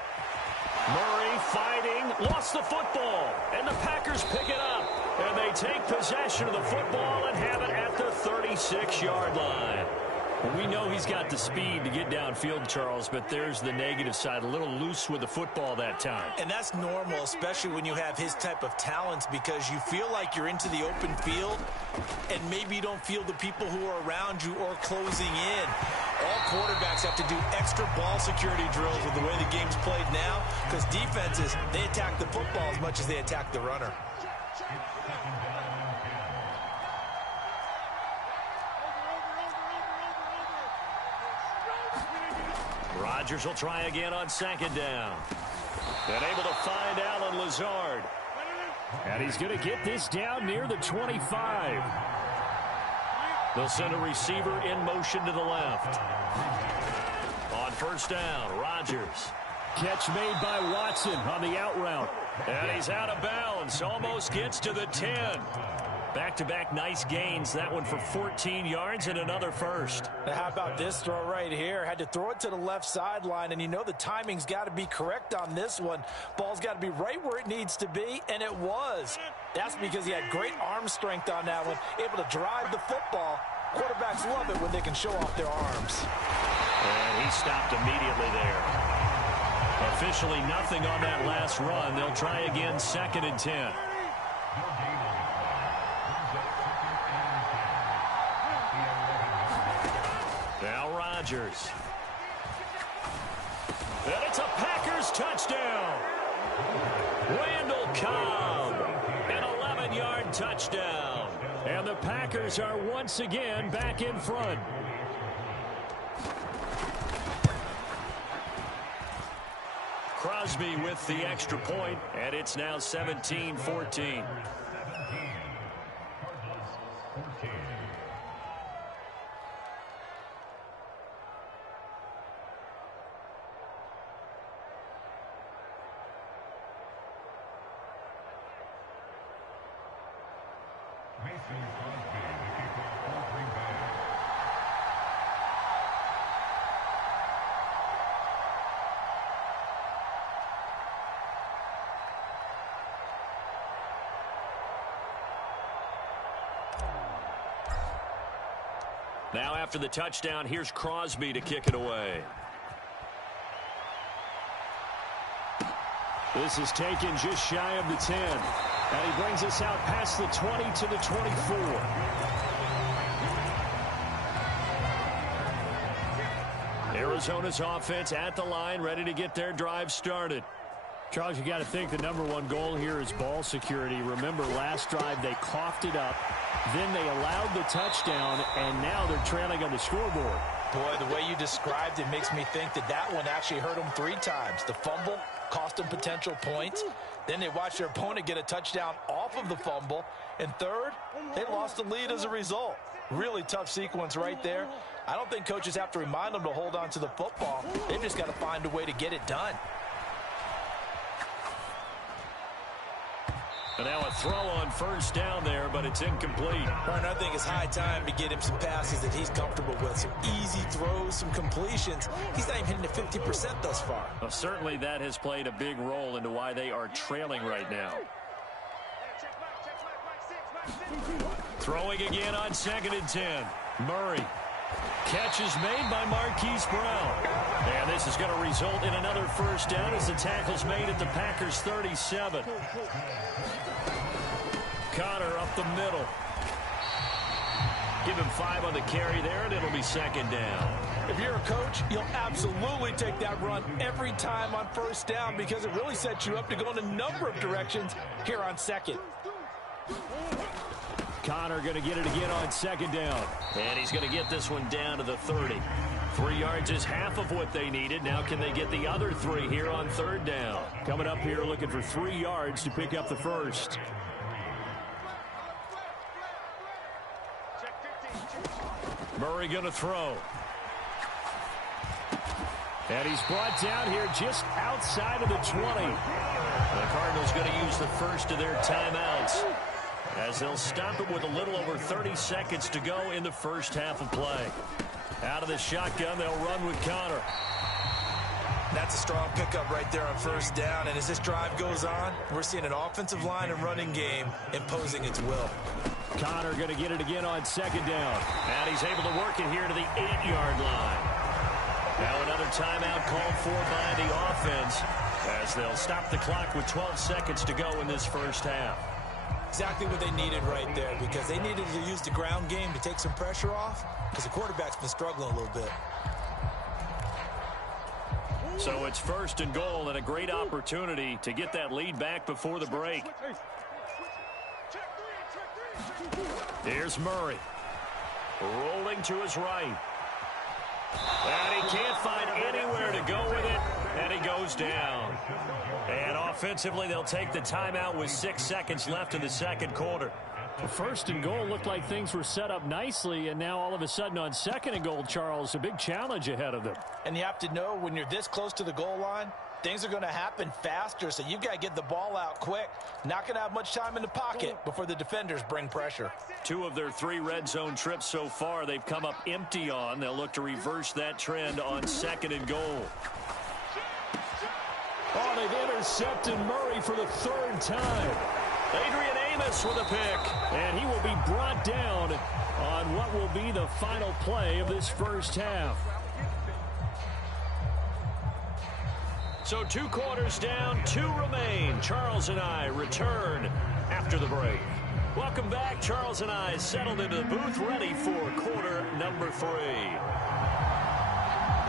Murray fighting, lost the football, and the Packers pick it up. And they take possession of the football and have it at the 36-yard line. Well, we know he's got the speed to get downfield, Charles, but there's the negative side. A little loose with the football that time. And that's normal, especially when you have his type of talents, because you feel like you're into the open field, and maybe you don't feel the people who are around you or closing in. All quarterbacks have to do extra ball security drills with the way the game's played now, because defenses, they attack the football as much as they attack the runner. Rodgers will try again on second down. And able to find Allen Lazard. And he's going to get this down near the 25. They'll send a receiver in motion to the left. On first down, Rodgers. Catch made by Watson on the out route. And he's out of bounds. Almost gets to the 10. Back-to-back nice gains. That one for 14 yards and another first. Now how about this throw right here? Had to throw it to the left sideline, and you know the timing's got to be correct on this one. Ball's got to be right where it needs to be, and it was. That's because he had great arm strength on that one, able to drive the football. Quarterbacks love it when they can show off their arms. And he stopped immediately there. Officially nothing on that last run. They'll try again, 2nd and 10. Now Rodgers. And it's a Packers touchdown. Randall Cobb. An 11-yard touchdown. And the Packers are once again back in front. Crosby with the extra point, and it's now 17-14. Now after the touchdown, here's Crosby to kick it away. This is taken just shy of the 10. And he brings us out past the 20 to the 24. Arizona's offense at the line, ready to get their drive started. Charles, you got to think the #1 goal here is ball security. Remember, last drive they coughed it up. Then they allowed the touchdown, and now they're trailing on the scoreboard. Boy, the way you described it makes me think that one actually hurt them 3 times. The fumble cost them potential points. Then they watched their opponent get a touchdown off of the fumble. And third, they lost the lead as a result. Really tough sequence right there. I don't think coaches have to remind them to hold on to the football. They've just got to find a way to get it done. And now a throw on first down there, but it's incomplete. And I think it's high time to get him some passes that he's comfortable with. Some easy throws, some completions. He's not even hitting the 50% thus far. Well, certainly that has played a big role into why they are trailing right now. Throwing again on 2nd and 10. Murray. Catch is made by Marquise Brown. And this is going to result in another first down as the tackle's made at the Packers 37. Connor up the middle. Give him 5 on the carry there, and it'll be 2nd down. If you're a coach, you'll absolutely take that run every time on first down because it really sets you up to go in a number of directions here on 2nd. Connor going to get it again on 2nd down. And he's going to get this one down to the 30. 3 yards is half of what they needed. Now can they get the other 3 here on 3rd down? Coming up here looking for 3 yards to pick up the first. Murray going to throw. And he's brought down here just outside of the 20. The Cardinals going to use the first of their timeouts as they'll stop it with a little over 30 seconds to go in the first half of play. Out of the shotgun, they'll run with Connor. That's a strong pickup right there on first down. And as this drive goes on, we're seeing an offensive line and running game imposing its will. Connor going to get it again on 2nd down. And he's able to work it here to the 8-yard line. Now another timeout called for by the offense as they'll stop the clock with 12 seconds to go in this first half. Exactly what they needed right there because they needed to use the ground game to take some pressure off because the quarterback's been struggling a little bit. So it's 1st and goal and a great opportunity to get that lead back before the break. Here's Murray. Rolling to his right. And he can't find anywhere to go with it, and he goes down. And offensively, they'll take the timeout with 6 seconds left in the second quarter. First and goal looked like things were set up nicely, and now all of a sudden on second and goal, Charles, a big challenge ahead of them. And you have to know when you're this close to the goal line, things are going to happen faster, so you've got to get the ball out quick. Not going to have much time in the pocket before the defenders bring pressure. 2 of their 3 red zone trips so far they've come up empty on. They'll look to reverse that trend on second and goal. Oh, they've intercepted Murray for the 3rd time. Adrian Amos with a pick. And he will be brought down on what will be the final play of this first half. So 2 quarters down, 2 remain. Charles and I return after the break. Welcome back. Charles and I settled into the booth ready for quarter number 3.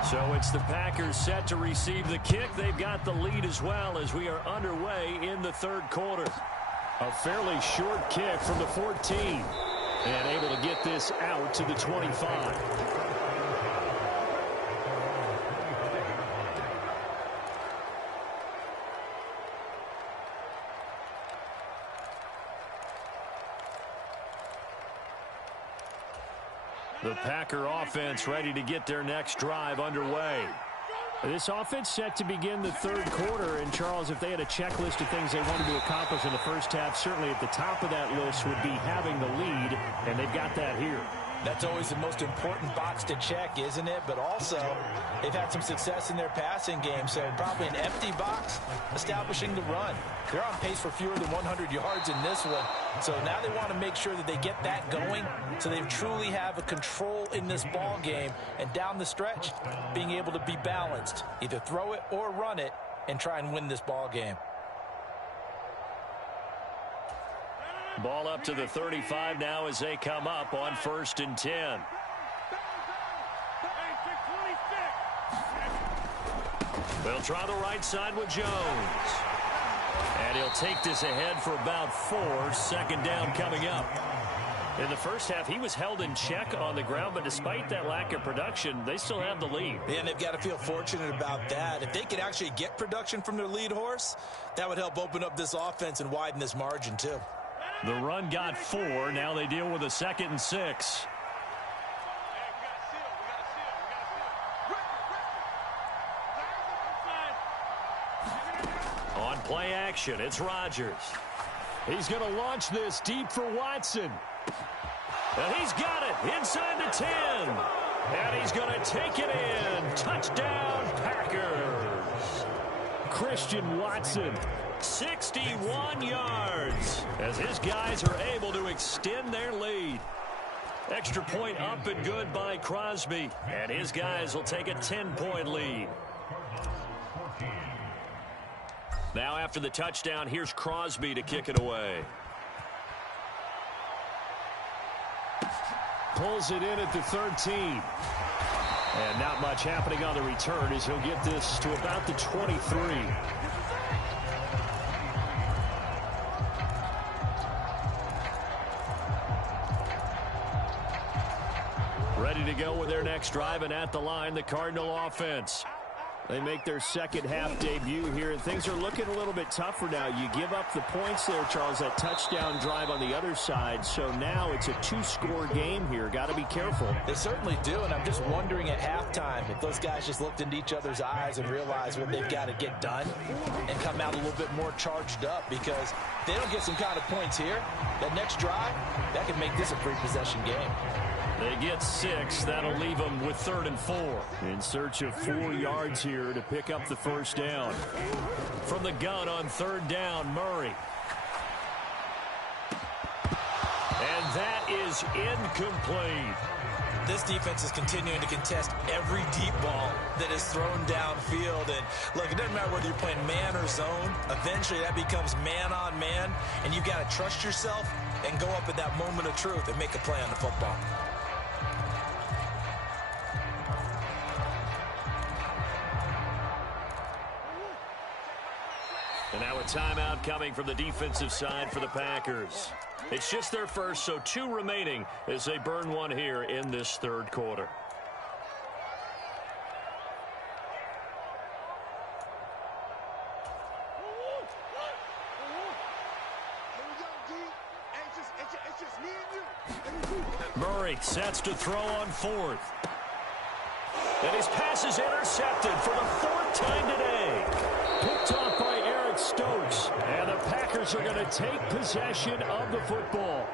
So it's the Packers set to receive the kick. They've got the lead as well as we are underway in the 3rd quarter. A fairly short kick from the 14. And able to get this out to the 25. The Packer offense ready to get their next drive underway. This offense set to begin the 3rd quarter. And, Charles, if they had a checklist of things they wanted to accomplish in the first half, certainly at the top of that list would be having the lead, and they've got that here. That's always the most important box to check, isn't it? But also, they've had some success in their passing game, so probably an empty box establishing the run. They're on pace for fewer than 100 yards in this one, so now they want to make sure that they get that going so they truly have a control in this ball game, and down the stretch, being able to be balanced, either throw it or run it, and try and win this ball game. Ball up to the 35 now as they come up on 1st and 10. They'll try the right side with Jones. And he'll take this ahead for about 4. 2nd down coming up. In the first half, he was held in check on the ground, but despite that lack of production, they still have the lead. And they've got to feel fortunate about that. If they could actually get production from their lead horse, that would help open up this offense and widen this margin too. The run got 4. Now they deal with a 2nd and 6. On play action, it's Rodgers. He's going to launch this deep for Watson. And he's got it inside the 10. And he's going to take it in. Touchdown, Packers. Christian Watson. 61 yards as his guys are able to extend their lead. Extra point up and good by Crosby, and his guys will take a 10-point lead. Now after the touchdown, here's Crosby to kick it away. Pulls it in at the 13. And not much happening on the return as he'll get this to about the 23. Ready to go with their next drive, and at the line, the Cardinal offense. They make their second half debut here, and things are looking a little bit tougher now. You give up the points there, Charles, that touchdown drive on the other side. So now it's a 2-score game here. Got to be careful. They certainly do, and I'm just wondering at halftime if those guys just looked into each other's eyes and realized what they've got to get done and come out a little bit more charged up, because if they don't get some kind of points here, that next drive, that could make this a 3-possession game. They get 6. That'll leave them with 3rd and 4. In search of 4 yards here to pick up the first down. From the gun on 3rd down, Murray. And that is incomplete. This defense is continuing to contest every deep ball that is thrown downfield. And look, it doesn't matter whether you're playing man or zone. Eventually that becomes man on man, and you've got to trust yourself and go up at that moment of truth and make a play on the football. And now a timeout coming from the defensive side for the Packers. It's just their first, so 2 remaining as they burn one here in this 3rd quarter. Murray sets to throw on fourth. And his pass is intercepted for the fourth time today. Picked off by Eric Stokes. And the Packers are going to take possession of the football.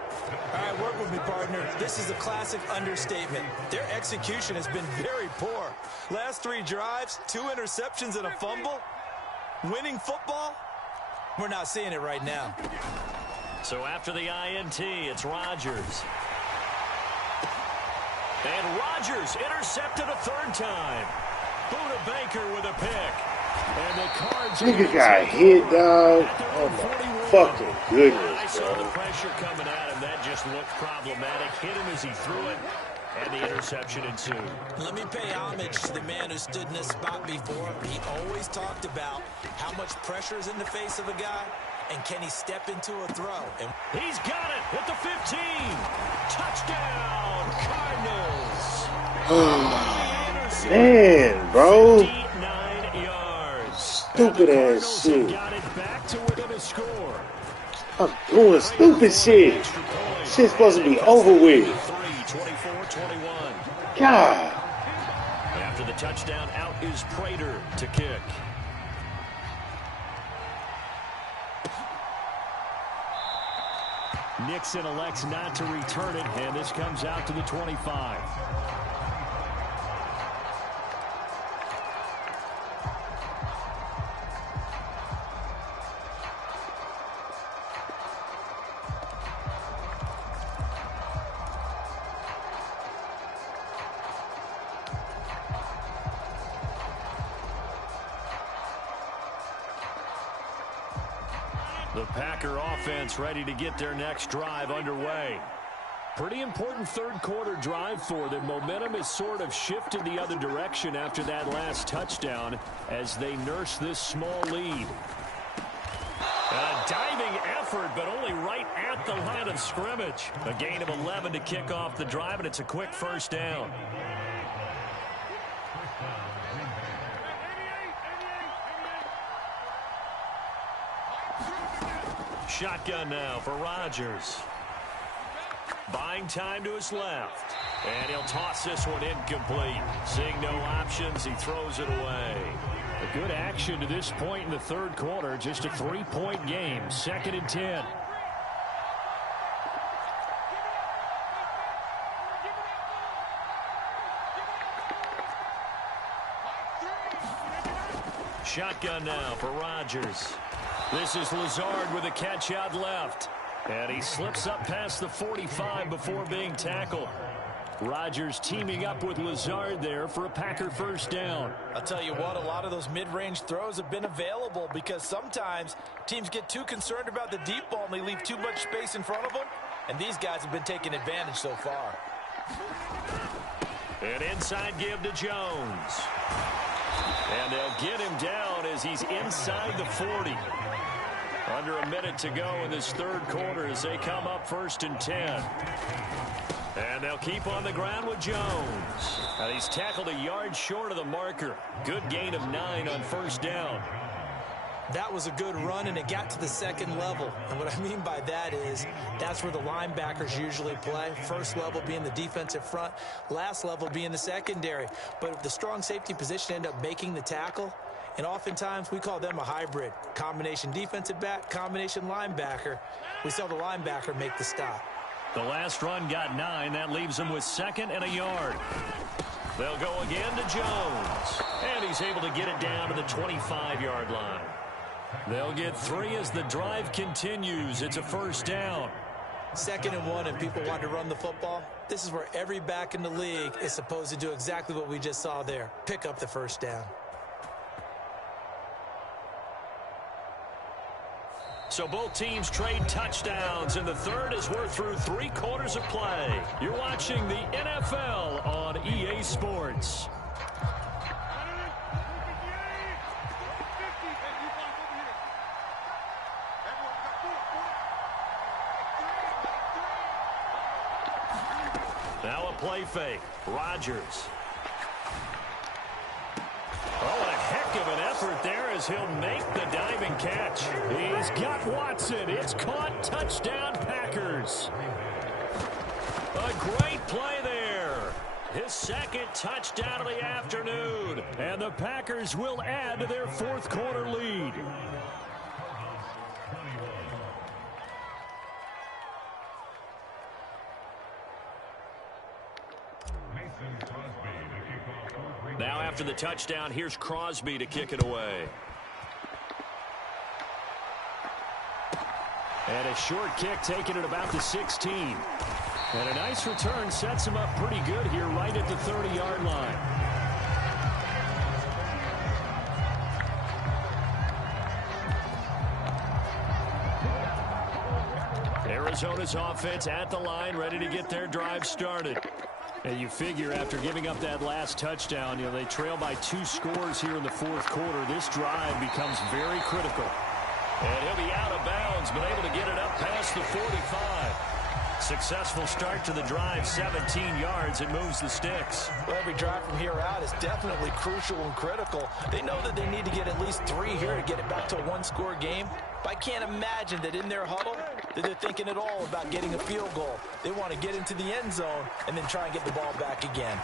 All right, work with me, partner. This is a classic understatement. Their execution has been very poor. Last 3 drives, 2 interceptions and a fumble. Winning football? We're not seeing it right now. So after the INT, it's Rodgers. And Rodgers intercepted a 3rd time. Buda Baker with a pick. And the Cards Nigga got hit, dog. Oh, my fucking goodness, I saw the bro. pressure coming at him. That just looked problematic. Hit him as he threw it, and the interception ensued. Let me pay homage to the man who stood in this spot before. He always talked about how much pressure is in the face of a guy, and can he step into a throw. And He's got it at the 15. Touchdown, Cardinals. Man, bro. 59 yards. Stupid ass shit. Got it back to within a score. I'm doing stupid shit. Shit's supposed to be over with. 24-21. God. After the touchdown, out is Prater to kick. Nixon elects not to return it, and this comes out to the 25. The Packer offense ready to get their next drive underway. Pretty important 3rd quarter drive for them. Momentum has sort of shifted the other direction after that last touchdown as they nurse this small lead. A diving effort, but only right at the line of scrimmage. A gain of 11 to kick off the drive, and it's a quick 1st down. Shotgun now for Rodgers. Buying time to his left. And he'll toss this one incomplete. Seeing no options, he throws it away. A good action to this point in the 3rd quarter. Just a 3-point game. 2nd and 10. Shotgun now for Rodgers. This is Lazard with a catch out left. And he slips up past the 45 before being tackled. Rodgers teaming up with Lazard there for a Packer 1st down. I'll tell you what, a lot of those mid-range throws have been available because sometimes teams get too concerned about the deep ball and they leave too much space in front of them. And these guys have been taking advantage so far. An inside give to Jones. And they'll get him down as he's inside the 40. Under a minute to go in this 3rd quarter as they come up 1st and 10. And they'll keep on the ground with Jones. And he's tackled a yard short of the marker. Good gain of 9 on 1st down. That was a good run, and it got to the 2nd level. And what I mean by that is that's where the linebackers usually play. 1st level being the defensive front, last level being the secondary. But if the strong safety position end up making the tackle, and oftentimes we call them a hybrid. Combination defensive back, combination linebacker. We saw the linebacker make the stop. The last run got 9. That leaves them with 2nd and a yard. They'll go again to Jones. And he's able to get it down to the 25-yard line. They'll get 3 as the drive continues. It's a 1st down. 2nd and 1, and people want to run the football. This is where every back in the league is supposed to do exactly what we just saw there. Pick up the 1st down. So both teams trade touchdowns in the 3rd as we're through 3 quarters of play. You're watching the NFL on EA Sports. Now a play fake. Rodgers. Oh, what a heck of an effort there as he'll make the diving catch. He's got Watson. It's caught. Touchdown, Packers. A great play there. His second touchdown of the afternoon. And the Packers will add to their fourth quarter lead. Now after the touchdown, here's Crosby to kick it away. And a short kick taken at about the 16. And a nice return sets him up pretty good here right at the 30-yard line. Arizona's offense at the line, ready to get their drive started. And you figure after giving up that last touchdown, they trail by 2 scores here in the fourth quarter. This drive becomes very critical. And he'll be out of bounds, but able to get it up past the 45. Successful start to the drive, 17 yards. It moves the sticks. Well, every drive from here out is definitely crucial and critical. They know that they need to get at least 3 here to get it back to a one-score game. But I can't imagine that in their huddle that they're thinking at all about getting a field goal. They want to get into the end zone and then try and get the ball back again.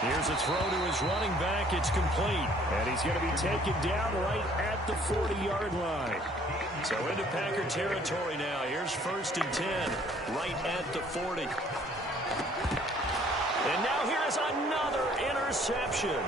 Here's a throw to his running back. It's complete. And he's going to be taken down right at the 40-yard line. So into Packer territory now. Here's 1st and 10, right at the 40. And now here's another interception.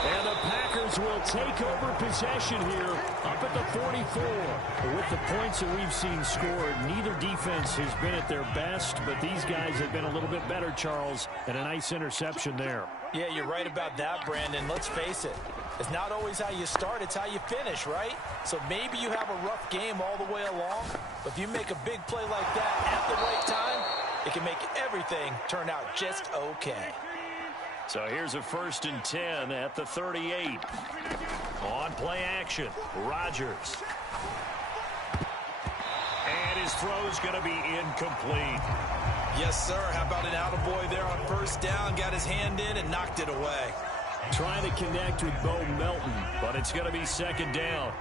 And the Packers will take over possession here up at the 44. With the points that we've seen scored, neither defense has been at their best, but these guys have been a little bit better, Charles, and a nice interception there. Yeah, you're right about that, Brandon. Let's face it. It's not always how you start, it's how you finish, right? So maybe you have a rough game all the way along, but if you make a big play like that at the right time, it can make everything turn out just okay. So here's a 1st and 10 at the 38. On play action, Rodgers. And his throw's going to be incomplete. Yes, sir. How about an attaboy there on 1st down? Got his hand in and knocked it away. Trying to connect with Bo Melton, but it's going to be 2nd down.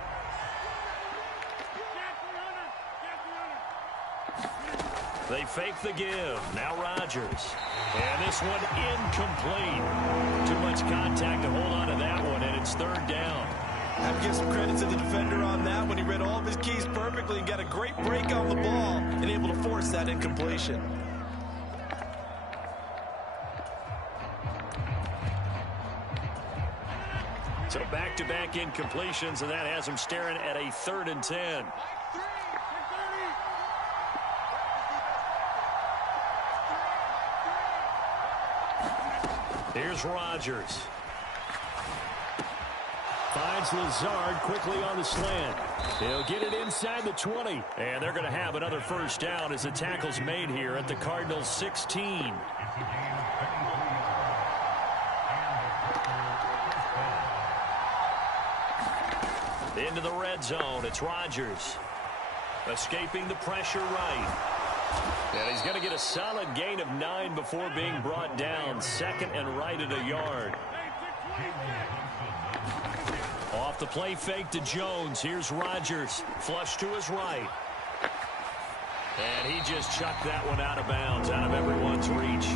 They fake the give. Now Rodgers. And this one incomplete. Too much contact to hold on to that one, and it's 3rd down. I have to give some credit to the defender on that one. He read all of his keys perfectly and got a great break on the ball and able to force that incompletion. So back-to-back incompletions, and that has him staring at a 3rd and 10. Here's Rodgers. Finds Lazard quickly on the slant. He'll get it inside the 20. And they're going to have another 1st down as the tackle's made here at the Cardinals' 16. Into the red zone. It's Rodgers. Escaping the pressure right. And he's going to get a solid gain of 9 before being brought down. 2nd and right at a yard. Off the play fake to Jones. Here's Rodgers. Flush to his right. And he just chucked that one out of bounds, out of everyone's reach.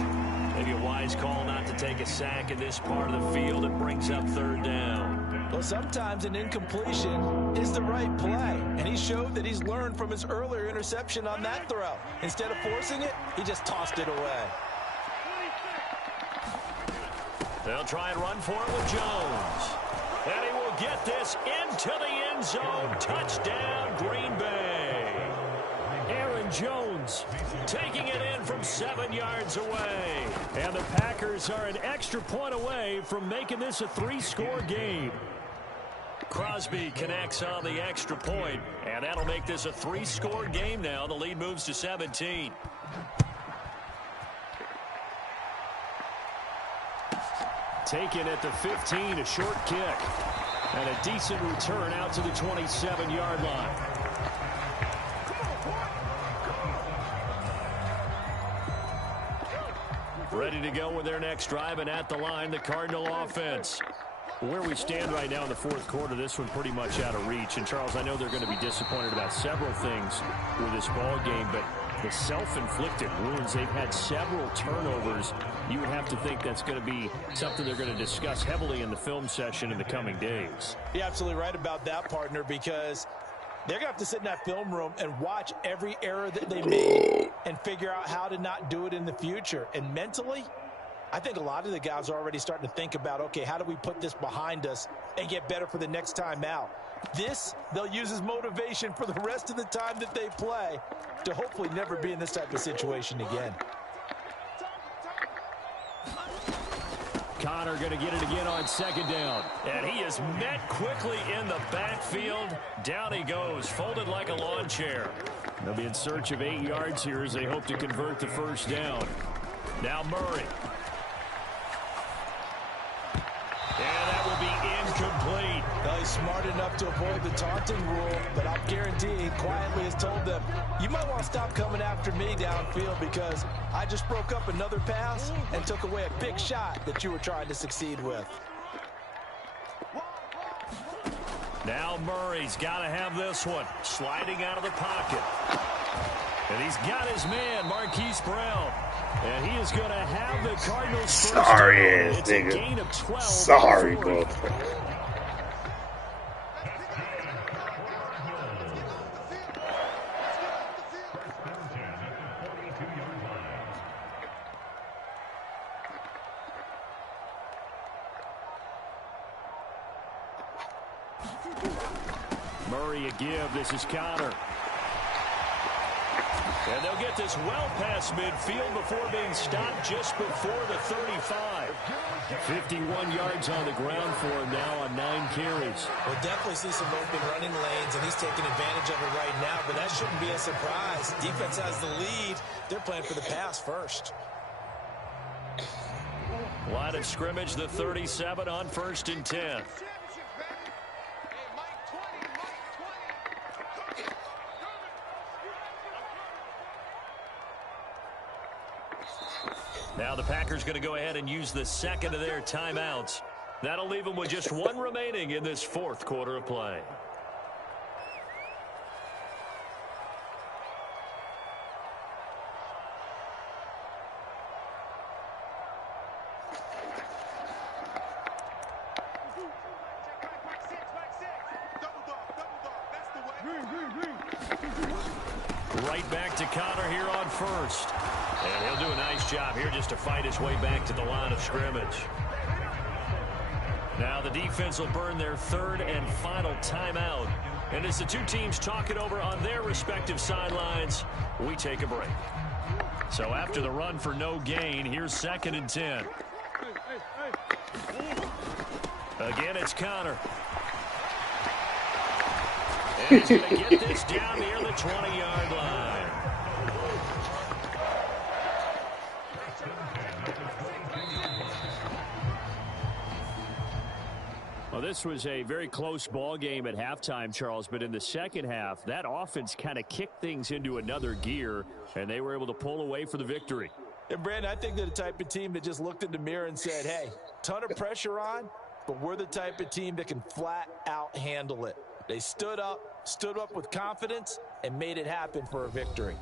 Maybe a wise call not to take a sack in this part of the field. It brings up 3rd down. Well, sometimes an incompletion is the right play, and he showed that he's learned from his earlier interception on that throw. Instead of forcing it, he just tossed it away. They'll try and run for it with Jones. And he will get this into the end zone. Touchdown, Green Bay. Aaron Jones taking it in from 7 yards away. And the Packers are an extra point away from making this a 3-score game. Crosby connects on the extra point, and that'll make this a 3-score game now. The lead moves to 17. Taken at the 15, a short kick. And a decent return out to the 27-yard line. Ready to go with their next drive, and at the line, the Cardinal offense. Where we stand right now in the fourth quarter, this one pretty much out of reach. And, Charles, I know they're going to be disappointed about several things with this ball game, but the self-inflicted wounds. They've had several turnovers. You would have to think that's going to be something they're going to discuss heavily in the film session in the coming days. You're absolutely right about that, partner, because they're going to have to sit in that film room and watch every error that they made and figure out how to not do it in the future. And mentally, I think a lot of the guys are already starting to think about, okay, how do we put this behind us and get better for the next time out? This, they'll use as motivation for the rest of the time that they play to hopefully never be in this type of situation again. Connor going to get it again on second down. And he is met quickly in the backfield. Down he goes, folded like a lawn chair. They'll be in search of 8 yards here as they hope to convert the first down. Now Murray. And that will be incomplete. Well, he's smart enough to avoid the taunting rule, but I'll guarantee he quietly has told them, you might want to stop coming after me downfield because I just broke up another pass and took away a big shot that you were trying to succeed with. Now Murray's got to have this one. Sliding out of the pocket. And he's got his man, Marquise Brown. And he is going to have the Cardinals first Sorry down. ass It's a nigga. gain of 12. Sorry, bro. Murray a give. This is Connor. And they'll get this well past midfield before being stopped just before the 35. 51 yards on the ground for him now on 9 carries. We'll definitely see some open running lanes, and he's taking advantage of it right now, but that shouldn't be a surprise. Defense has the lead. They're playing for the pass first. Line of scrimmage, the 37 on 1st and 10. Now the Packers going to go ahead and use the second of their timeouts. That'll leave them with just one remaining in this 4th quarter of play. Right back to Connor here on 1st. And he'll do a nice job here just to fight his way back to the line of scrimmage. Now the defense will burn their 3rd and final timeout. And as the two teams talk it over on their respective sidelines, we take a break. So after the run for no gain, here's 2nd and 10. Again, it's Connor. And he's going to get this down near the 20-yard line. Well, this was a very close ball game at halftime, Charles, but in the second half, that offense kind of kicked things into another gear, and they were able to pull away for the victory. And, Brandon, I think they're the type of team that just looked in the mirror and said, hey, ton of pressure on, but we're the type of team that can flat out handle it. They stood up with confidence, and made it happen for a victory.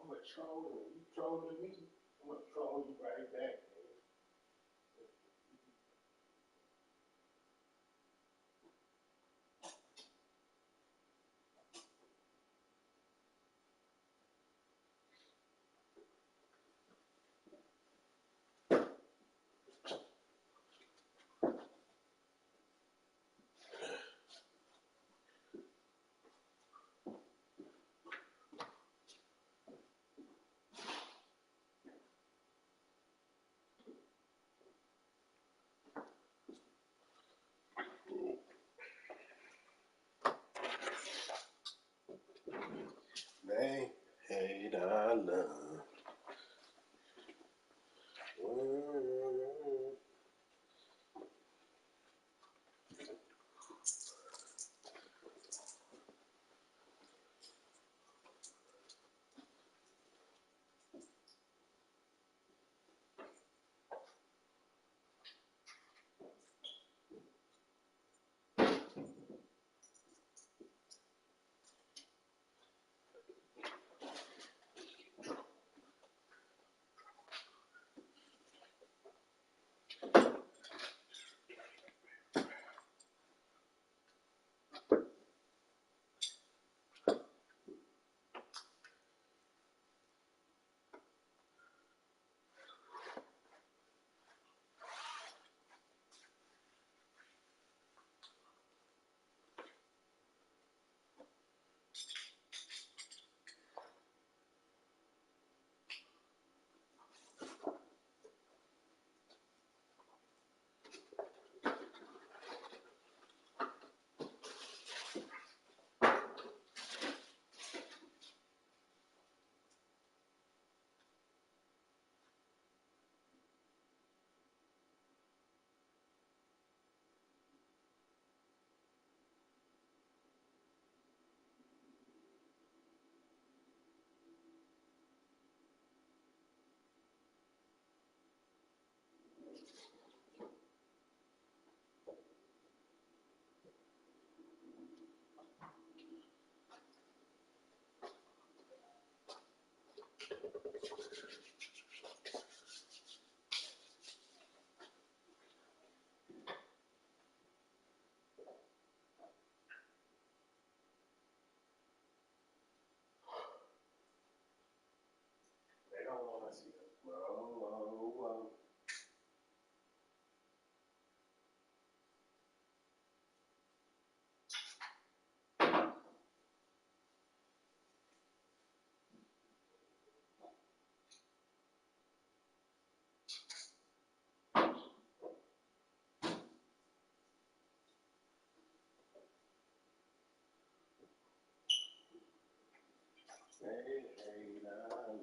I'm a troll. You trolling me? I'm gonna troll you right back. Hey, hey, nah, nah.